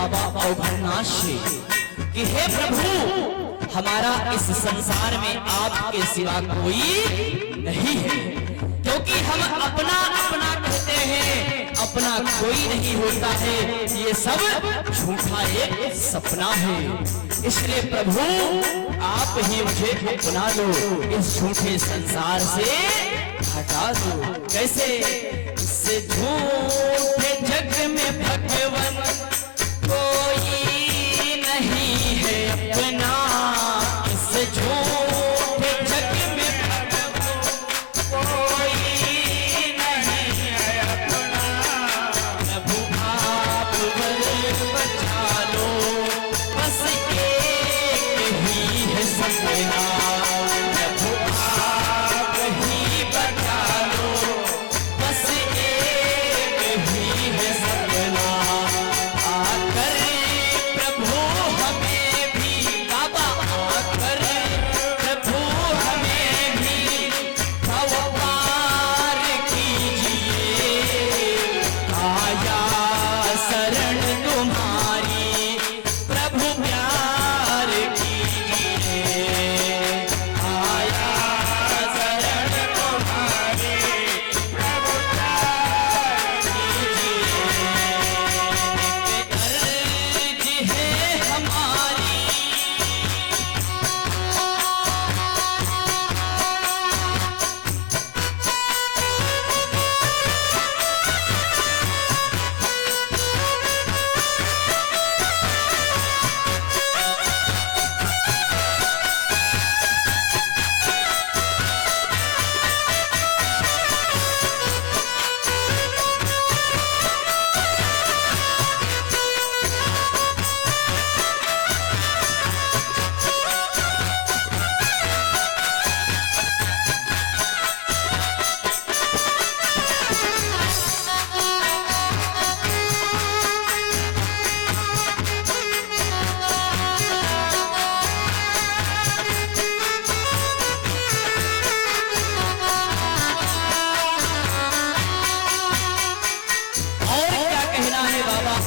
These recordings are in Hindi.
बाबा अवघरनाथ से कि हे प्रभु, हमारा इस संसार में आपके सिवा कोई नहीं है, क्योंकि हम अपना अपना कहते हैं, अपना कोई नहीं होता है, ये सब झूठा एक सपना है। इसलिए प्रभु आप ही मुझे अपना लो, इस झूठे संसार से हटा दो। कैसे? इससे झूठे जग में भगवान कोई नहीं है अपना, इस झूठे जग में कोई नहीं है अपना। प्रभु आप बचा लो, बस एक ही है सपना। प्रभु आप ही बचा लो, बस एक ही है सपना। आकर प्रभु हमें भी, बाबा आकर प्रभु हमें भी भवपार कीजिए। आया शरण तुम्हारी प्रभु प्यार कीजिए। आया शरण तुम्हारी प्रभु प्यार कीजिए। अर्ज है हमारी,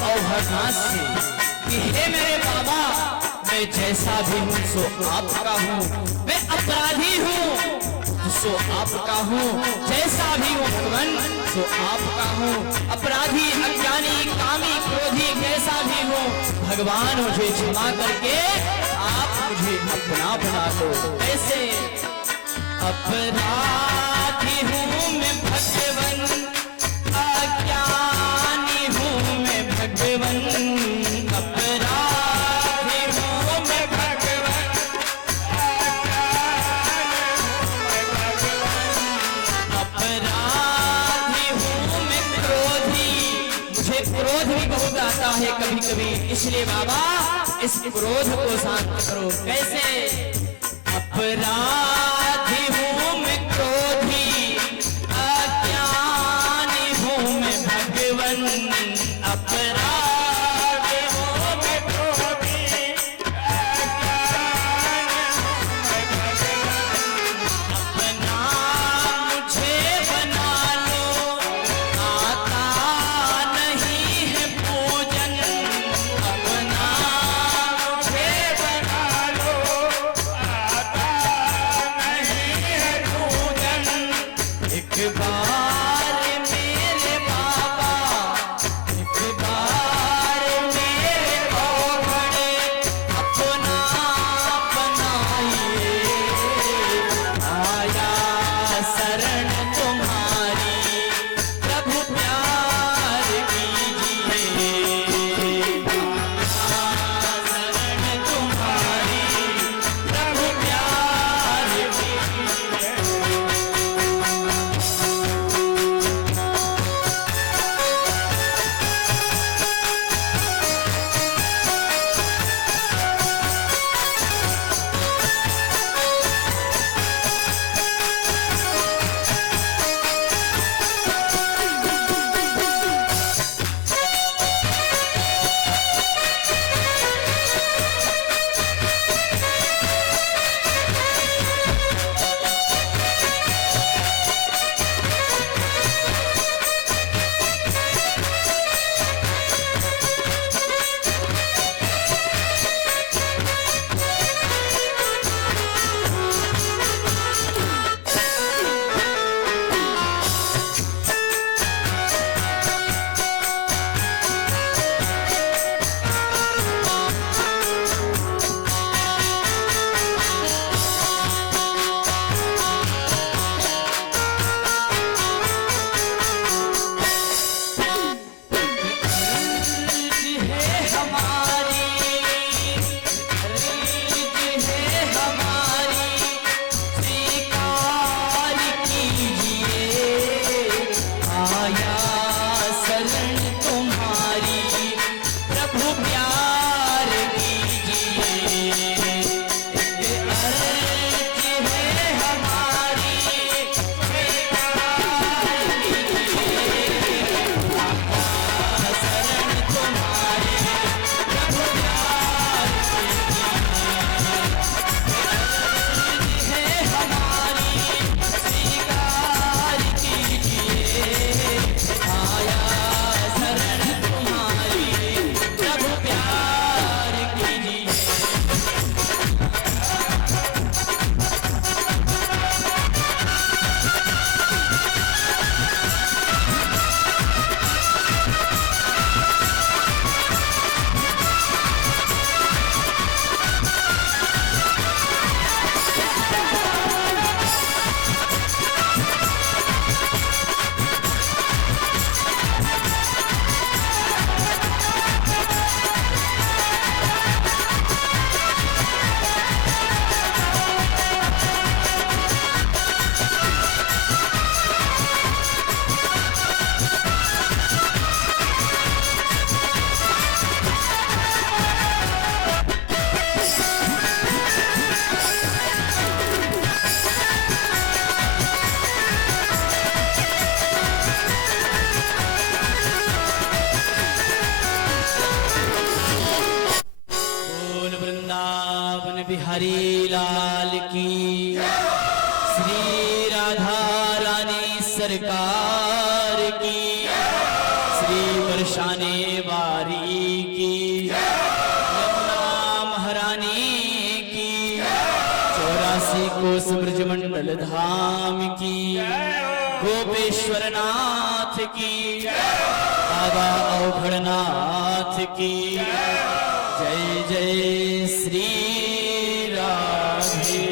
अवघरनाथ से कि हे मेरे बाबा, मैं जैसा भी हूँ सो आपका हूँ, मैं अपराधी हूँ सो आपका हूँ, जैसा भी हूँ भगवान सो आपका हूँ। अपराधी, अज्ञानी, कामी, क्रोधी कैसा भी हूँ, भगवान मुझे क्षमा करके आप मुझे अपना बना दो। कैसे? अपराधी हूँ मैं भगवान, अज्ञानी हूँ मैं भगवान, अपराधी हूँ मैं भगवान, अपराधी हूँ मैं क्रोधी, मुझे क्रोध भी बहुत आता है कभी कभी, इसलिए बाबा इस क्रोध को शांत करो। कैसे? अपराधी हूँ मैं क्रोधी, अज्ञानी हूँ मैं भगवान, अपराधी हूँ मैं क्रोधी, अज्ञानी हूँ मैं भगवान। अपना मुझे बना लो, आता नहीं है पूजन, अपना मुझे बना लो, आता नहीं है पूजन। एक बार मेरे बाबा, एक बार शरण तुम्हारी प्रभु प्यार कीजिए। एक अर्ज है हमारी स्वीकार कीजिए। शरण तुम्हारी प्रभु प्यार कीजिए। है हमारी स्वीकार कीजिए। आया शरण तुम्हारी प्रभु प्यार कीजिए। बोल वृंदावन बिहारी लाल की, श्री राधा रानी सरकार की, श्री बरसाने वारी की, यमुना महारानी की, 84 कोस ब्रजमंडल धाम की, गोपेश्वर नाथ की, बाबा अवघड़नाथ की। जय जय श्री राधे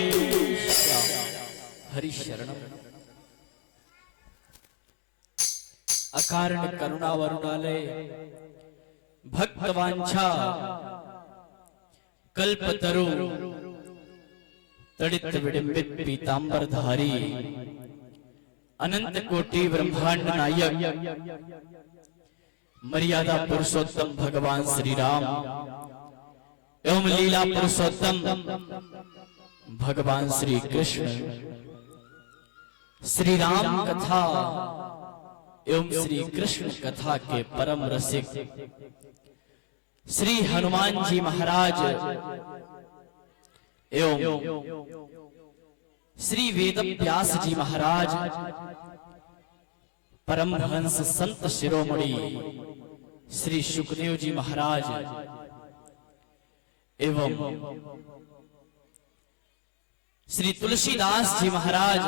हरि शरणम। अकारण करुणा वरुणालय भक्तवांछा कल्पतरु तड़ित विडंबित पीतांबरधारी अनंत कोटि ब्रह्मांड नायक मर्यादा पुरुषोत्तम भगवान श्री राम एवं लीला पुरुषोत्तम भगवान श्री कृष्ण, श्री राम कथा एवं श्री कृष्ण कथा के परम रसिक श्री हनुमान जी महाराज एवं श्री वेद व्यास जी महाराज, परमहंस संत शिरोमणि श्री सुखदेव जी महाराज एवं श्री तुलसीदास जी महाराज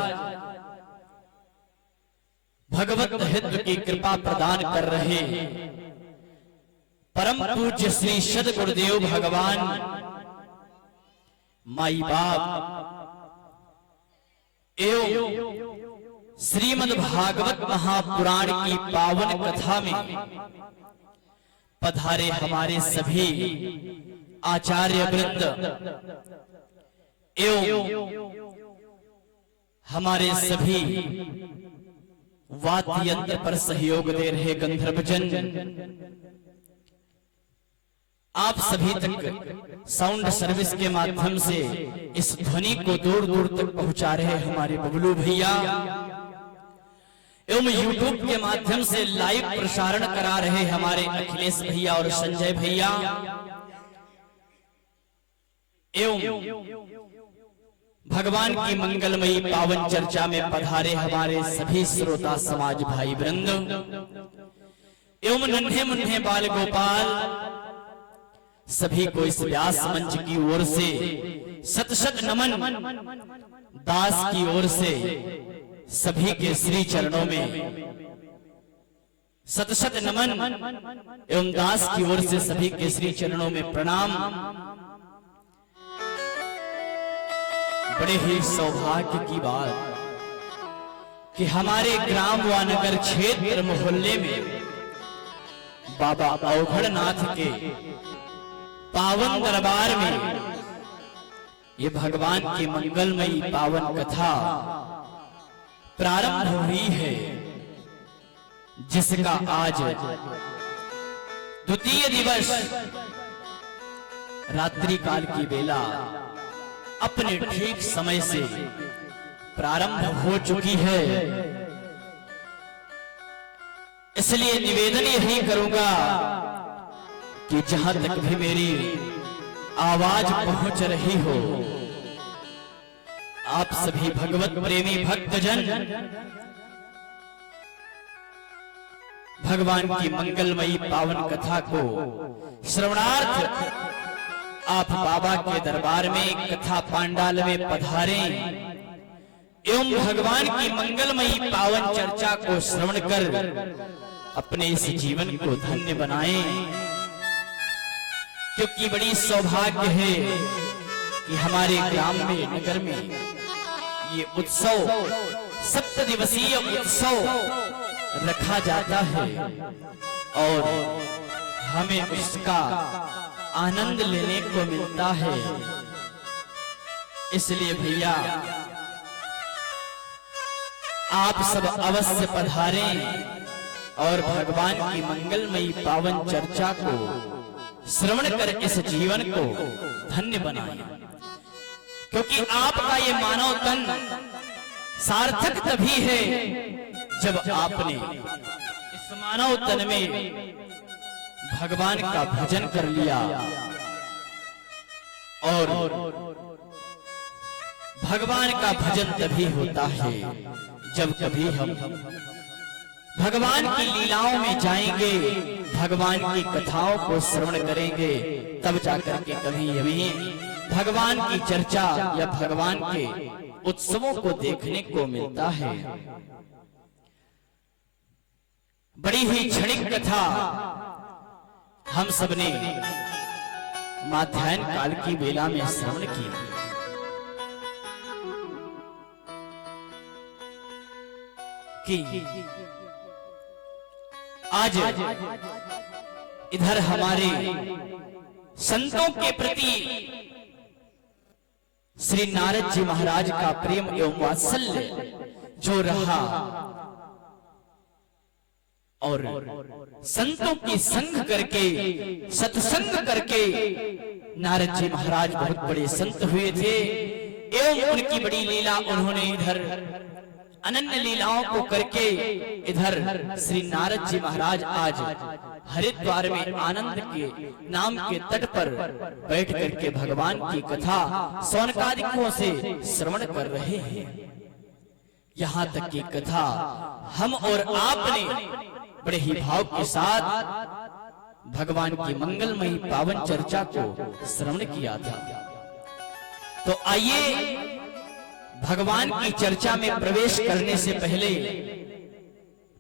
भगवत हित की कृपा प्रदान कर रहे परम पूज्य श्री सद्गुरुदेव भगवान, माई बाप एवं श्रीमद् भागवत महापुराण की पावन कथा में पधारे हमारे सभी आचार्य वृंद एवं हमारे सभी वाद्य यंत्र पर सहयोग दे रहे गंधर्वजन, आप सभी तक साउंड सर्विस के माध्यम से इस ध्वनि को दूर दूर तक पहुंचा रहे हमारे बबलू भैया एवं यूट्यूब के माध्यम से लाइव प्रसारण करा रहे हमारे अखिलेश भैया और संजय भैया एवं भगवान की मंगलमयी पावन चर्चा में पधारे हमारे सभी श्रोता समाज भाई वृंद एवं नन्हे मुन्ने बाल गोपाल, सभी को इस व्यास मंच की ओर से शत शत नमन, दास की ओर से सभी के श्री चरणों में शत शत नमन एवं दास की ओर से सभी के श्री चरणों में प्रणाम। बड़े ही सौभाग्य की बात कि हमारे ग्राम व नगर क्षेत्र मोहल्ले में बाबा अवघड़नाथ के पावन दरबार में ये भगवान की मंगलमयी पावन कथा प्रारंभ हुई है। जिसका आज द्वितीय दिवस रात्रि काल की बेला अपने ठीक समय से प्रारंभ हो चुकी है। इसलिए निवेदन यही करूंगा कि जहां तक भी मेरी आवाज पहुंच रही हो, आप सभी भगवत प्रेमी भक्तजन भगवान की मंगलमयी पावन कथा को श्रवणार्थ आप बाबा के दरबार में कथा पांडाल में पधारें एवं भगवान की मंगलमयी पावन चर्चा को श्रवण कर अपने इस जीवन को धन्य बनाएं। क्योंकि बड़ी सौभाग्य है कि हमारे ग्राम में, नगर में ये उत्सव, 7 दिवसीय उत्सव रखा जाता है और हमें उसका आनंद लेने को मिलता है। इसलिए भैया आप सब अवश्य पधारें और भगवान की मंगलमयी पावन चर्चा को श्रवण कर इस जीवन को धन्य बनाएं। क्योंकि आपका ये मानव तन सार्थक तभी है जब आपने इस मानव तन में भगवान का भजन कर लिया। और भगवान का भजन तभी होता है जब कभी हम भगवान की लीलाओं में जाएंगे, भगवान की कथाओं को श्रवण करेंगे, तब जाकर के कभी हमें भगवान की चर्चा या भगवान के उत्सवों को देखने को मिलता है। बड़ी ही क्षणिक कथा हम सबने माध्याह्न काल की बेला में श्रवण की। आज इधर हमारे संतों के प्रति श्री नारद जी महाराज का प्रेम एवं वात्सल्य जो रहा और संतों की संग करके, सत्संग करके नारद जी महाराज बहुत बड़े संत हुए थे एवं उनकी बड़ी लीला उन्होंने इधर अनन्य लीलाओं को करके इधर श्री नारद जी महाराज आज हरिद्वार में आनंद के नाम के तट पर बैठ करके भगवान की कथा सौनकादिकों से श्रवण कर रहे हैं। यहाँ तक की कथा हम और आपने बड़े ही भाव के साथ भगवान की मंगलमयी पावन चर्चा को श्रवण किया था। तो आइए भगवान की चर्चा में प्रवेश करने से पहले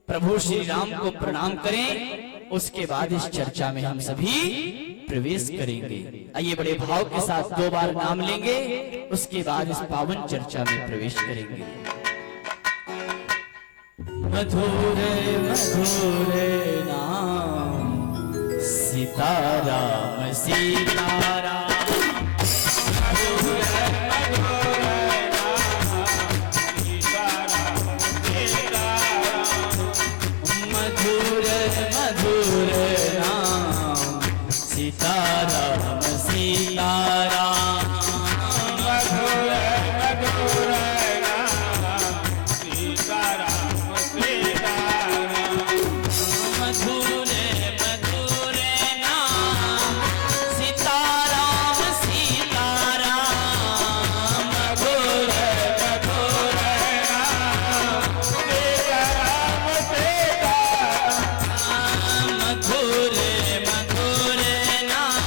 प्रभु श्री राम को प्रणाम करें, उसके बाद इस चर्चा में हम सभी प्रवेश करेंगे। आइए बड़े भाव के साथ 2 बार नाम लेंगे, उसके बाद इस पावन चर्चा में प्रवेश करेंगे। मधुर मधुर नाम सीताराम सीताराम, मधुर मधुर नाम सीताराम सीताराम, मधुर मधुर नाम सीताराम सीताराम, मधुर मधुर नाम सीताराम सीताराम, मधुर मधुर नाम सीताराम सीताराम, मधुर मधुर नाम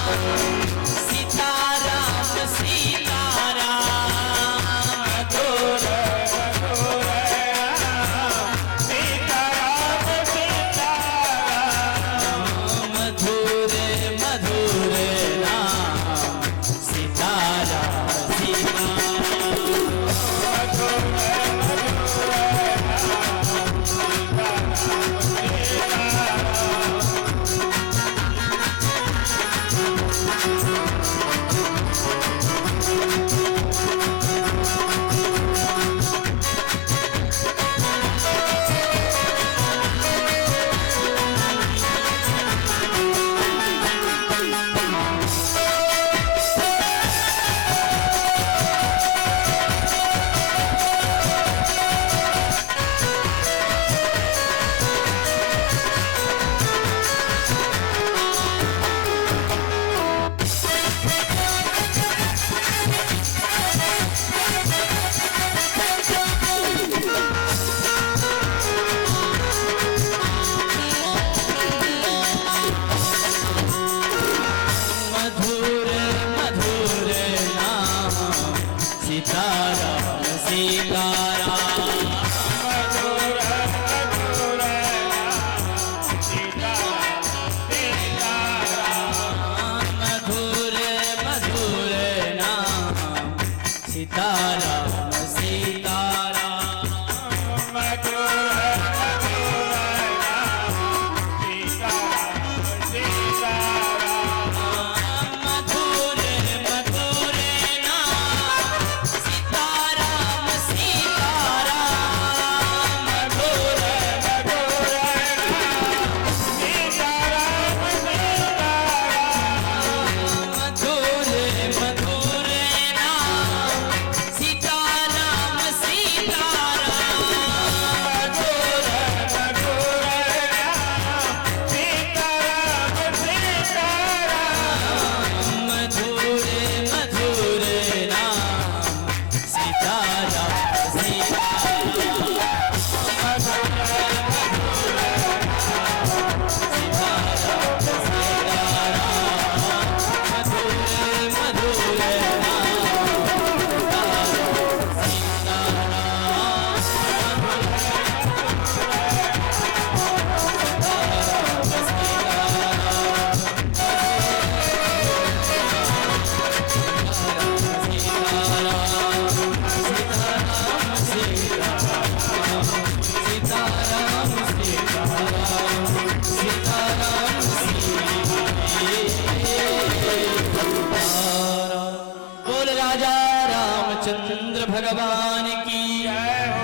भगवान की,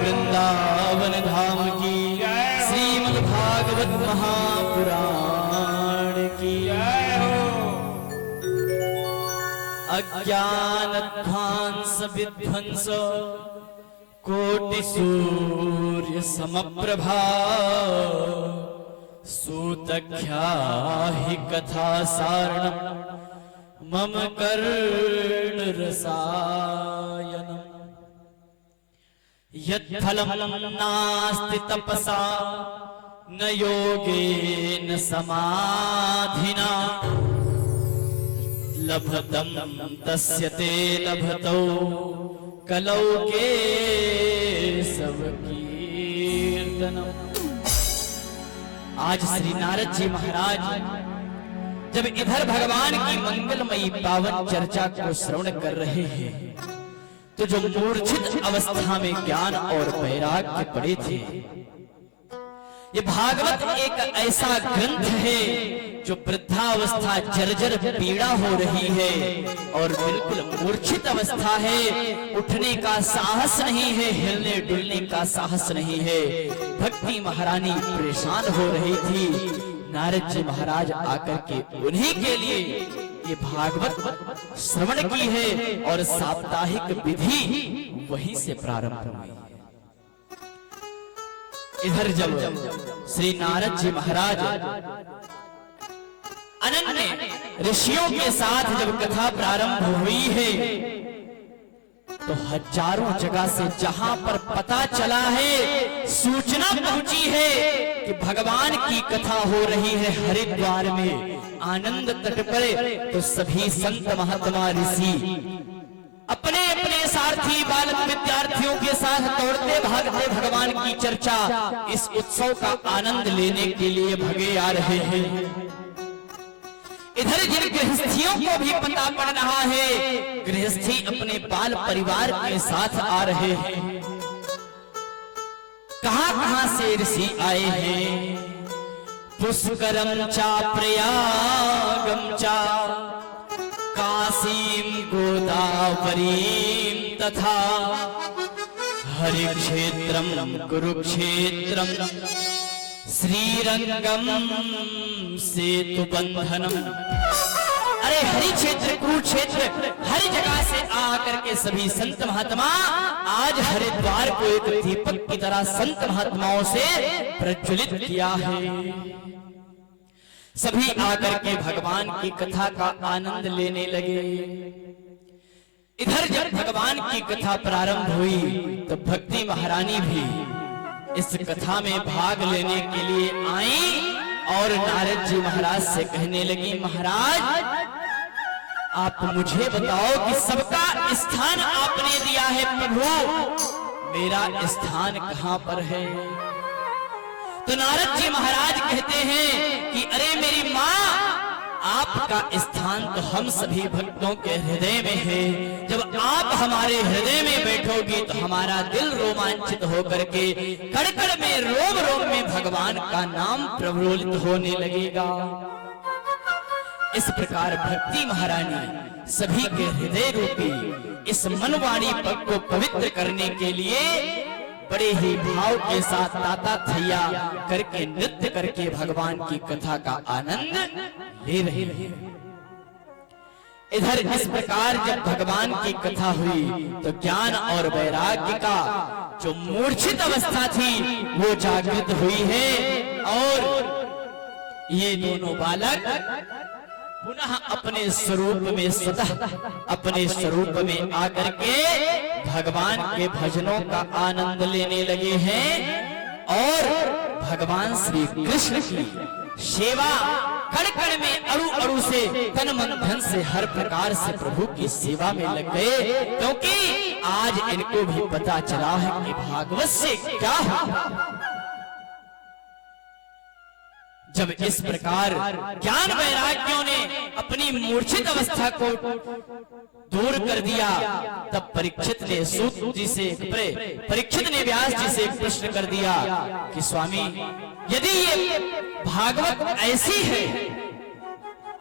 वृंदावन धाम की, श्रीमद् भागवत महापुराण की। अज्ञानध्वांस विध्वंस कोटि सूर्य समप्रभा, सूतख्याहि कथा सारणं मम कर्ण रसायनम्। यत्फलं नास्ति तपसा न योगेन समाधिना, लभतं तस्य ते लभतौ कलौ केशव कीर्तनम्। आज श्री नारद जी महाराज जब इधर भगवान की मंगलमयी पावन चर्चा को श्रवण कर रहे हैं, तो जो मूर्छित अवस्था में ज्ञान और वैराग्य पड़े थे, ये भागवत एक ऐसा ग्रंथ है जो वृद्धावस्था जर्जर पीड़ा हो रही है और बिल्कुल मूर्छित अवस्था है, उठने का साहस नहीं है, हिलने डुलने का साहस नहीं है। भक्ति महारानी परेशान हो रही थी। नारद जी महाराज आकर के उन्हीं के लिए ये भागवत श्रवण की है और साप्ताहिक विधि वहीं से प्रारंभ हुई। इधर जब श्री नारद जी महाराज अनन्य ऋषियों के साथ जब कथा प्रारंभ हुई है, तो हजारों जगह से जहां पर पता चला है, सूचना पहुंची है कि भगवान की कथा हो रही है हरिद्वार में आनंद तट पर, तो सभी संत महात्मा ऋषि अपने अपने सारथी बालक विद्यार्थियों के साथ दौड़ते भागते भगवान की चर्चा, इस उत्सव का आनंद लेने के लिए भगे आ रहे हैं। इधर जिन गृहस्थियों को भी पता पड़ रहा है, गृहस्थी अपने बाल परिवार के साथ आ रहे हैं। कहां से ऋषि आए हैं। पुष्करम चा प्रयागम चा काशीम गोदावरीम तथा हरिक्षेत्रम कुरुक्षेत्रम श्रीरंगम सेतु बंधनम। अरे हरि क्षेत्र कुरुक्षेत्र हर जगह से आकर के सभी संत महात्मा आज हरिद्वार को एक दीपक की तरह संत महात्माओं से प्रज्वलित किया है। सभी आकर के भगवान की कथा का आनंद लेने लगे। इधर जब भगवान की कथा प्रारंभ हुई, तो भक्ति महारानी भी इस कथा में भाग लेने के लिए आई और नारद जी महाराज से कहने लगी, महाराज आप मुझे बताओ कि सबका स्थान आपने दिया है प्रभु, मेरा स्थान कहां पर है। तो नारद जी महाराज कहते हैं कि अरे मेरी माँ, आपका स्थान तो हम सभी भक्तों के हृदय में है। जब आप हमारे हृदय में बैठोगी तो हमारा दिल रोमांचित होकर के कड़कड़ में रोम रोम में भगवान का नाम प्रज्वलित होने लगेगा। इस प्रकार भक्ति महारानी सभी के हृदय रूपी इस मनवाणी पग को पवित्र करने के लिए बड़े ही भाव के साथ ताता थैया करके नृत्य करके भगवान की कथा का आनंद ले रहे हैं। इधर इस प्रकार जब भगवान की कथा हुई, तो ज्ञान और वैराग्य का जो मूर्छित अवस्था थी वो जागृत हुई है और ये दोनों बालक पुनः अपने स्वरूप में स्वतः अपने स्वरूप में आकर के भगवान के भजनों का आनंद लेने लगे हैं और भगवान श्री कृष्ण की सेवा कण कण में अणु अणु से तन मन धन से हर प्रकार से प्रभु की सेवा में लग गए, क्योंकि आज इनको भी पता चला है कि भागवत से क्या है। जब इस प्रकार ज्ञान वैराग्यों ने अपनी मूर्छित अवस्था को दूर कर दिया, तब परीक्षित ने सूत जी से परीक्षित ने व्यास जी से एक प्रश्न कर दिया कि स्वामी, यदि ये भागवत ऐसी है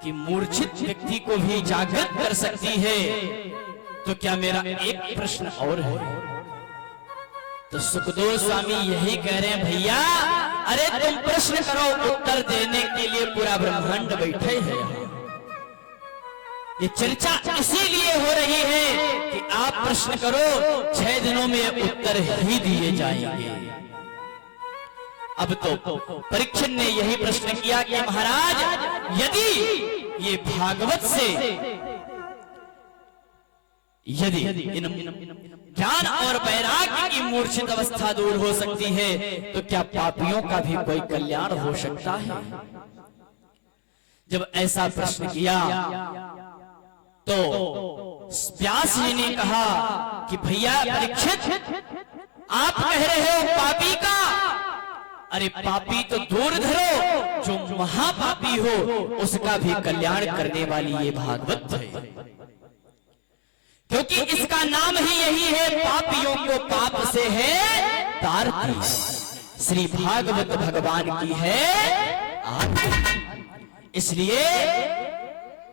कि मूर्छित व्यक्ति को भी जागृत कर सकती है, तो क्या मेरा एक प्रश्न और है। तो सुखदेव स्वामी यही कह रहे हैं, भैया अरे तुम प्रश्न करो, उत्तर देने के लिए पूरा ब्रह्मांड बैठे हैं यहाँ। ये चर्चा इसीलिए हो रही है कि आप प्रश्न करो, 6 दिनों में उत्तर ही दिए जाएंगे। अब तो परीक्षित ने यही प्रश्न किया कि महाराज यदि ये भागवत से यदि ज्ञान और वैराग्य की मूर्छित अवस्था दूर हो सकती है, तो क्या पापियों का भी कोई कल्याण हो सकता है? जब ऐसा प्रश्न किया तो व्यास जी ने कहा कि भैया परीक्षित, आप कह रहे हो पापी का, अरे पापी तो दूर धरो, जो महापापी हो उसका भी कल्याण करने वाली ये भागवत है, क्योंकि इसका नाम ही यही है, पापियों को पाप से है तारती। श्री भागवत भगवान की है आरती। इसलिए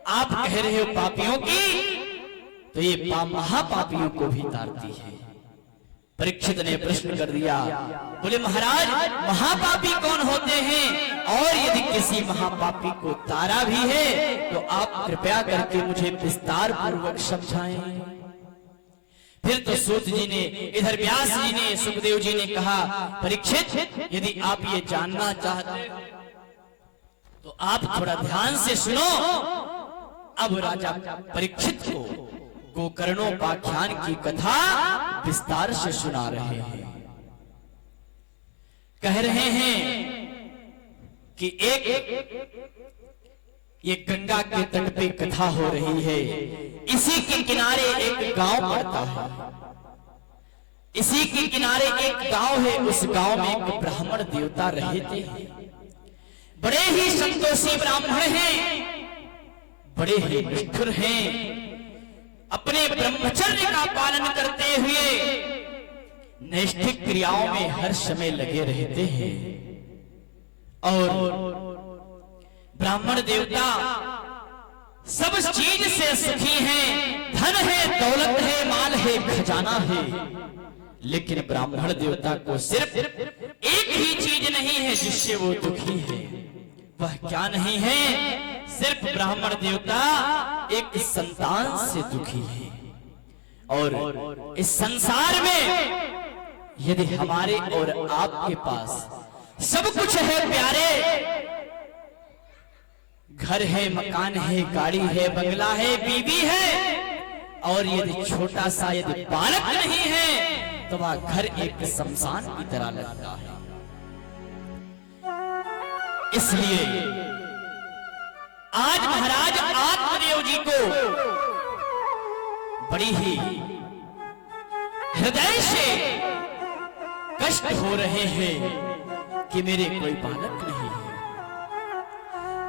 आप कह रहे हो पापियों की, तो ये महापापियों को भी तारती है। परीक्षित ने प्रश्न कर दिया, बोले महाराज महापापी कौन होते हैं, और यदि किसी महापापी को तारा भी है तो आप कृपया करके मुझे विस्तार पूर्वक समझाएं। फिर तो सूत जी ने, इधर व्यास जी ने, सुखदेव जी ने कहा, परीक्षित यदि आप ये जानना चाहते तो आप थोड़ा ध्यान से सुनो। अब राजा परीक्षित को गोकर्णोपाख्यान की कथा विस्तार से सुना रहे हैं। कह रहे हैं कि एक ये गंगा के तट पे कथा हो रही है, इसी के किनारे एक गांव पड़ता है, इसी के किनारे एक गांव है, उस गांव में एक ब्राह्मण देवता रहते हैं, बड़े ही संतोषी ब्राह्मण हैं, बड़े ही निष्ठुर हैं, अपने ब्रह्मचर्य का पालन करते हुए नैष्ठिक क्रियाओं में हर समय लगे रहते हैं। और ब्राह्मण देवता सब चीज से सुखी हैं, धन है, दौलत है, माल है, खजाना है, लेकिन ब्राह्मण देवता को सिर्फ एक ही चीज नहीं है जिससे वो दुखी है। वह क्या नहीं है? सिर्फ ब्राह्मण देवता एक संतान से दुखी है। और इस संसार में यदि हमारे और आपके पास सब कुछ है प्यारे, घर है, मकान है, गाड़ी है, बंगला है, बीवी है, और यदि छोटा सा यदि बालक नहीं है तो वह घर एक शमशान की तरह लगता है। इसलिए आज महाराज आत्मदेव जी को बड़ी ही हृदय से कष्ट हो रहे हैं कि मेरे कोई बालक नहीं है।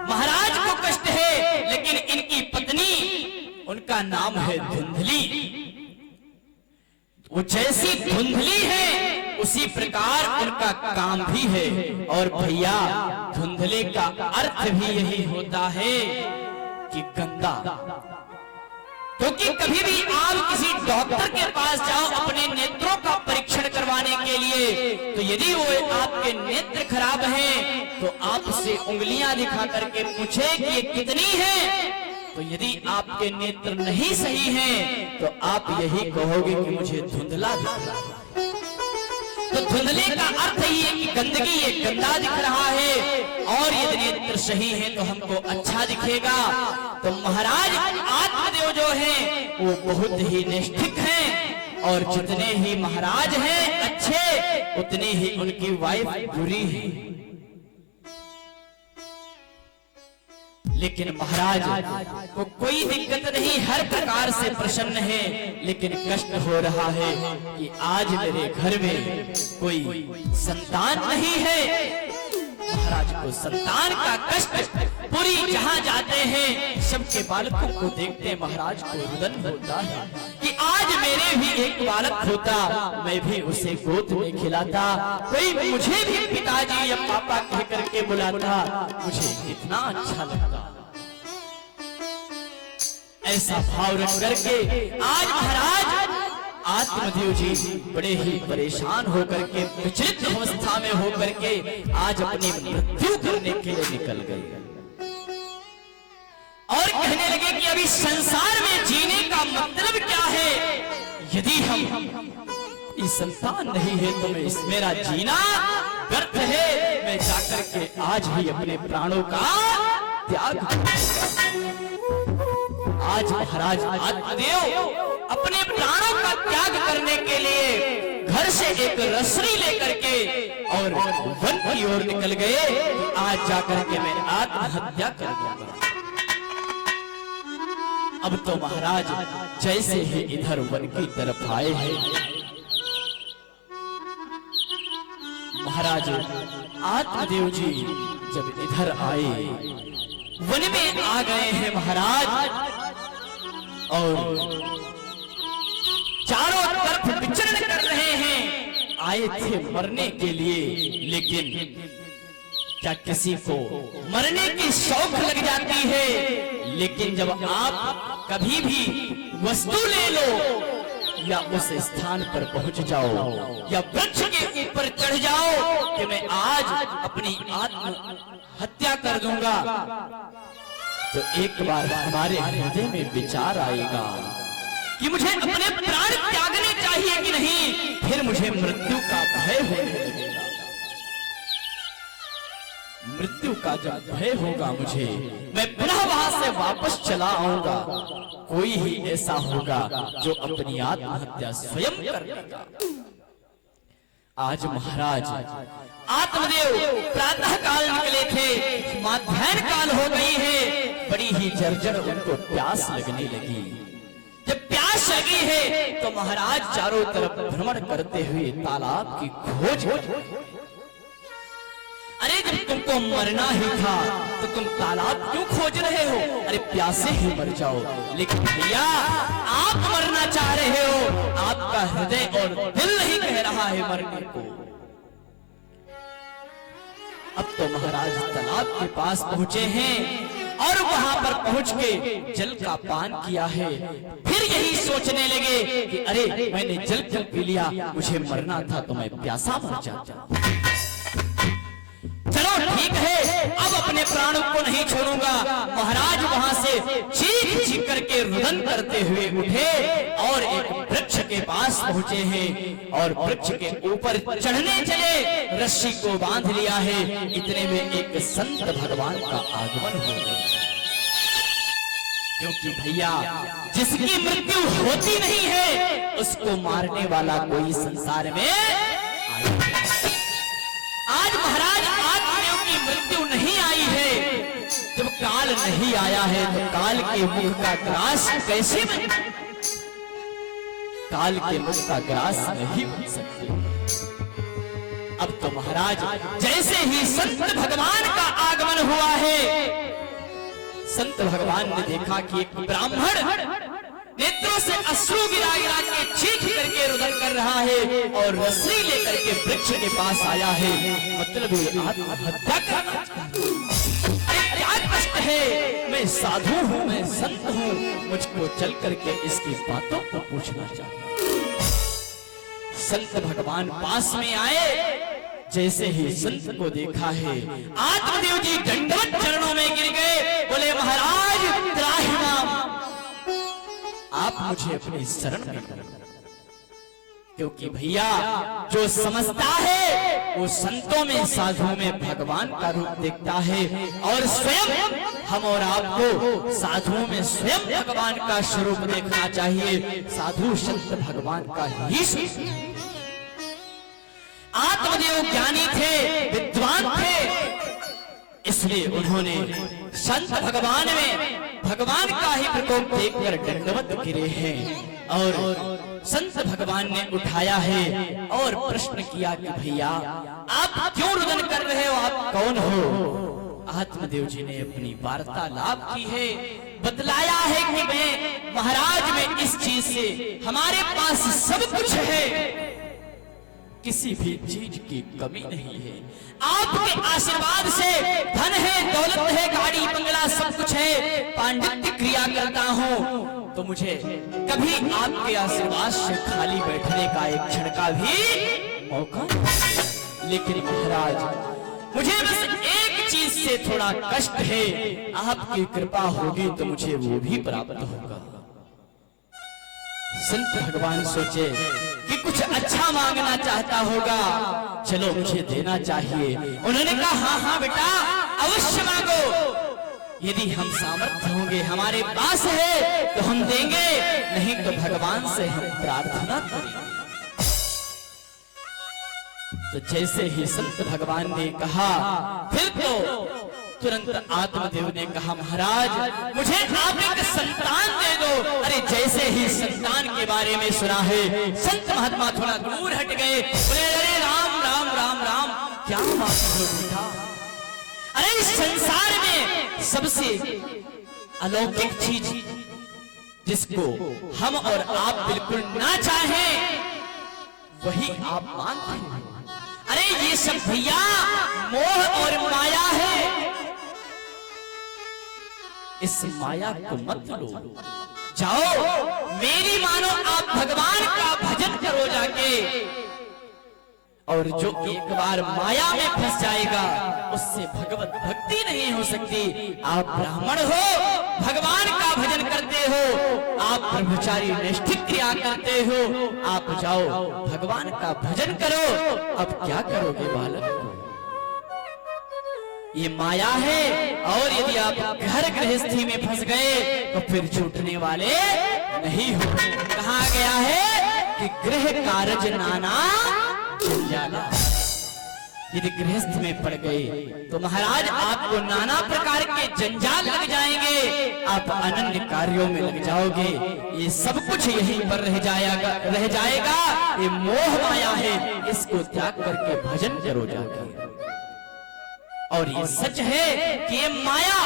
महाराज को कष्ट है, लेकिन इनकी पत्नी, उनका नाम है धुंधली, वो जैसी धुंधली है उसी प्रकार उनका काम भी है। और भैया धुंधले का अर्थ भी यही होता है कि गंदा। क्योंकि कभी भी आप किसी डॉक्टर के पास जाओ अपने नेत्रों का परीक्षण करवाने के लिए, तो यदि वो आपके नेत्र खराब हैं तो आपसे उंगलियां दिखा करके पूछे कि ये कितनी है, तो यदि आपके नेत्र नहीं सही हैं तो आप यही कहोगे कि मुझे धुंधला दिख रहा है। तो धुंधले का अर्थ ही है कि गंदगी, ये गंदा दिख रहा है, और यदि नेत्र सही है तो हमको अच्छा दिखेगा। तो महाराज आत्मदेव जो हैं वो बहुत ही निष्ठिक हैं, और जितने ही महाराज हैं अच्छे, उतनी ही उनकी वाइफ बुरी है। लेकिन महाराज को कोई दिक्कत नहीं, हर प्रकार से प्रसन्न है, लेकिन कष्ट हो रहा है कि आज मेरे घर में कोई संतान नहीं है। महाराज को संतान का कष्ट, पूरी जहां जाते हैं सबके बालकों को देखते महाराज को रुदन होता है कि आज मेरे भी एक बालक होता, मैं भी उसे गोद में खिलाता, कोई मुझे भी पिताजी या पापा कह करके बुलाता, मुझे कितना अच्छा लगता। ऐसा भाव रख करके आज महाराज आत्मदेव जी बड़े ही परेशान होकर के, विचलित अवस्था में होकर के आज अपनी मृत्यु करने के लिए निकल गए और कहने लगे कि अभी संसार में जीने का मतलब क्या है? यदि हम इस संतान नहीं है तो मैं मेरा जीना व्यर्थ है। मैं जाकर के आज ही अपने प्राणों का त्याग करूंगा। आज महाराज आत्मदेव अपने प्राणों का त्याग करने के लिए घर से एक रसरी लेकर के और वन की ओर निकल गए। आज जाकर के मैं आत्महत्या कर दूंगा। अब तो महाराज जैसे ही इधर वन की तरफ आए हैं, महाराज आत्मदेव जी जब इधर आए, वन में आ गए हैं महाराज, और चारों तरफ विचरण कर रहे हैं। आए थे मरने के लिए, लेकिन क्या किसी को मरने की शौक लग जाती है? लेकिन जब आप कभी भी वस्तु ले लो या उस स्थान पर पहुंच जाओ या वृक्ष के ऊपर चढ़ जाओ कि मैं आज अपनी आत्महत्या कर दूंगा, तो एक बार हमारे हृदय में विचार आएगा कि मुझे अपने प्राण त्यागने चाहिए कि नहीं। फिर मुझे मृत्यु का भय होने लगेगा। मृत्यु का जब भय होगा मुझे, मैं पुनः वहां से वापस चला आऊंगा। कोई ही ऐसा होगा जो अपनी आत्महत्या स्वयं कर लेगा। आज महाराज आत्मदेव प्रातः काल निकले थे, माध्याह्न काल हो गई है। बड़ी ही जर्जर उनको प्यास लगने लगी। जब प्यास लगी है तो महाराज चारों तरफ भ्रमण करते हुए तालाब की खोज। अरे जब तुमको मरना ही था तो तुम तालाब क्यों खोज रहे हो? अरे प्यासे ही मर जाओ। लेकिन भैया आप मरना चाह रहे हो, आपका हृदय और दिल नहीं कह रहा है मरने को। अब तो महाराज तालाब के पास पहुंचे हैं और वहां पर पहुंच के जल का पान किया है। फिर यही सोचने लगे कि अरे मैंने जल पी लिया, मुझे मरना था तो मैं प्यासा मर जाता। चलो ठीक है, अब अपने प्राणों को नहीं छोड़ूंगा। महाराज वहां से चीख चीख करके रुदन करते हुए उठे और एक वृक्ष के पास पहुंचे हैं और वृक्ष के ऊपर चढ़ने चले। रस्सी को बांध लिया है। इतने में एक संत भगवान का आगमन हो गया। क्योंकि भैया जिसकी मृत्यु होती नहीं है उसको मारने वाला कोई संसार में आज महाराज आत्मदेव की मृत्यु नहीं आई है। जब काल नहीं आया है तो काल के मुख का ग्रास कैसे बने? काल के मुख का ग्रास नहीं बन सकते। अब तो महाराज जैसे ही संत भगवान का आगमन हुआ है, संत भगवान ने देखा कि एक ब्राह्मण नेत्रों से अश्रु गिरा गिरा के चीख करके रुदन कर रहा है और रस्सी लेकर के वृक्ष के पास आया है। मतलब ये आत्महत्या करना चाहता है। क्या कष्ट है? मैं साधु हूँ, मैं संत हूँ, मुझको चल करके इसकी बातों को पूछना चाहता हूँ। संत भगवान पास में आए। जैसे ही संत को देखा है आत्मदेव जी दंडवत चरणों में गिर गए। बोले महाराज त्राहिमाम, आप मुझे अपनी शरण में करो। क्योंकि भैया जो समझता है वो संतों में साधुओं में भगवान का रूप देखता है और स्वयं हम और आपको साधुओं में स्वयं भगवान का स्वरूप देखना चाहिए। साधु संत भगवान का ही स्वरूप। आत्मदेव ज्ञानी थे, विद्वान थे, इसलिए उन्होंने संत भगवान में भगवान का ही प्रकोप देखकर दंडवत गिरे हैं। और संत भगवान ने उठाया है और प्रश्न किया कि भैया आप क्यों रुदन कर रहे हो, आप कौन हो? आत्मदेव जी ने अपनी वार्तालाप की है, बतलाया है कि मैं महाराज में इस चीज से हमारे पास सब कुछ है, किसी भी चीज की कमी नहीं है। आपके आशीर्वाद से धन है, दौलत है, गाड़ी बंगला सब कुछ है, पांडित्य क्रिया करता हूँ, तो मुझे कभी आपके आशीर्वाद से खाली बैठने का एक क्षण का भी मौका नहीं। लेकिन महाराज मुझे बस एक चीज से थोड़ा कष्ट है, आपकी कृपा होगी तो मुझे वो भी प्राप्त होगा। संत भगवान सोचे कि कुछ अच्छा मांगना चाहता होगा, चलो मुझे देना चाहिए। उन्होंने कहा हाँ हाँ बेटा अवश्य मांगो, यदि हम सामर्थ्य होंगे हमारे पास है तो हम देंगे, नहीं तो भगवान से हम प्रार्थना करेंगे। तो जैसे ही संत भगवान ने कहा, फिर तो तुरंत आत्मदेव ने कहा महाराज मुझे आप एक संतान दे दो। अरे जैसे ही संतान के बारे में सुना है, संत महात्मा थोड़ा दूर हट गए, बोले अरे राम राम राम राम, क्या बात हो बेटा? अरे इस संसार में सबसे अलौकिक चीज जिसको हम और आप बिल्कुल ना चाहें वही आप मानते हैं। अरे ये सब भैया मोह और माया है, इस माया को मत लो, जाओ मेरी मानो, आप भगवान का भजन करो जाके। और जो एक बार माया में फंस जाएगा उससे भगवत भक्ति नहीं हो सकती। आप ब्राह्मण हो, भगवान का भजन करते हो, आप ब्रह्मचारी नैष्ठिक क्रिया करते हो, आप जाओ भगवान का भजन करो। अब क्या करोगे बालक? ये माया है, और यदि आप घर गृहस्थी में फंस गए तो फिर छूटने वाले नहीं हो। कहा गया है कि गृह कारज नाना जंजाला, यदि गृहस्थ में पड़ गए तो महाराज आपको नाना प्रकार के जंजाल लग जाएंगे, आप अनन्य कार्यों में लग जाओगे। ये सब कुछ यहीं पर रह जाएगा। ये मोह माया है, इसको त्याग करके भजन करो जाके। और ये सच है कि ये माया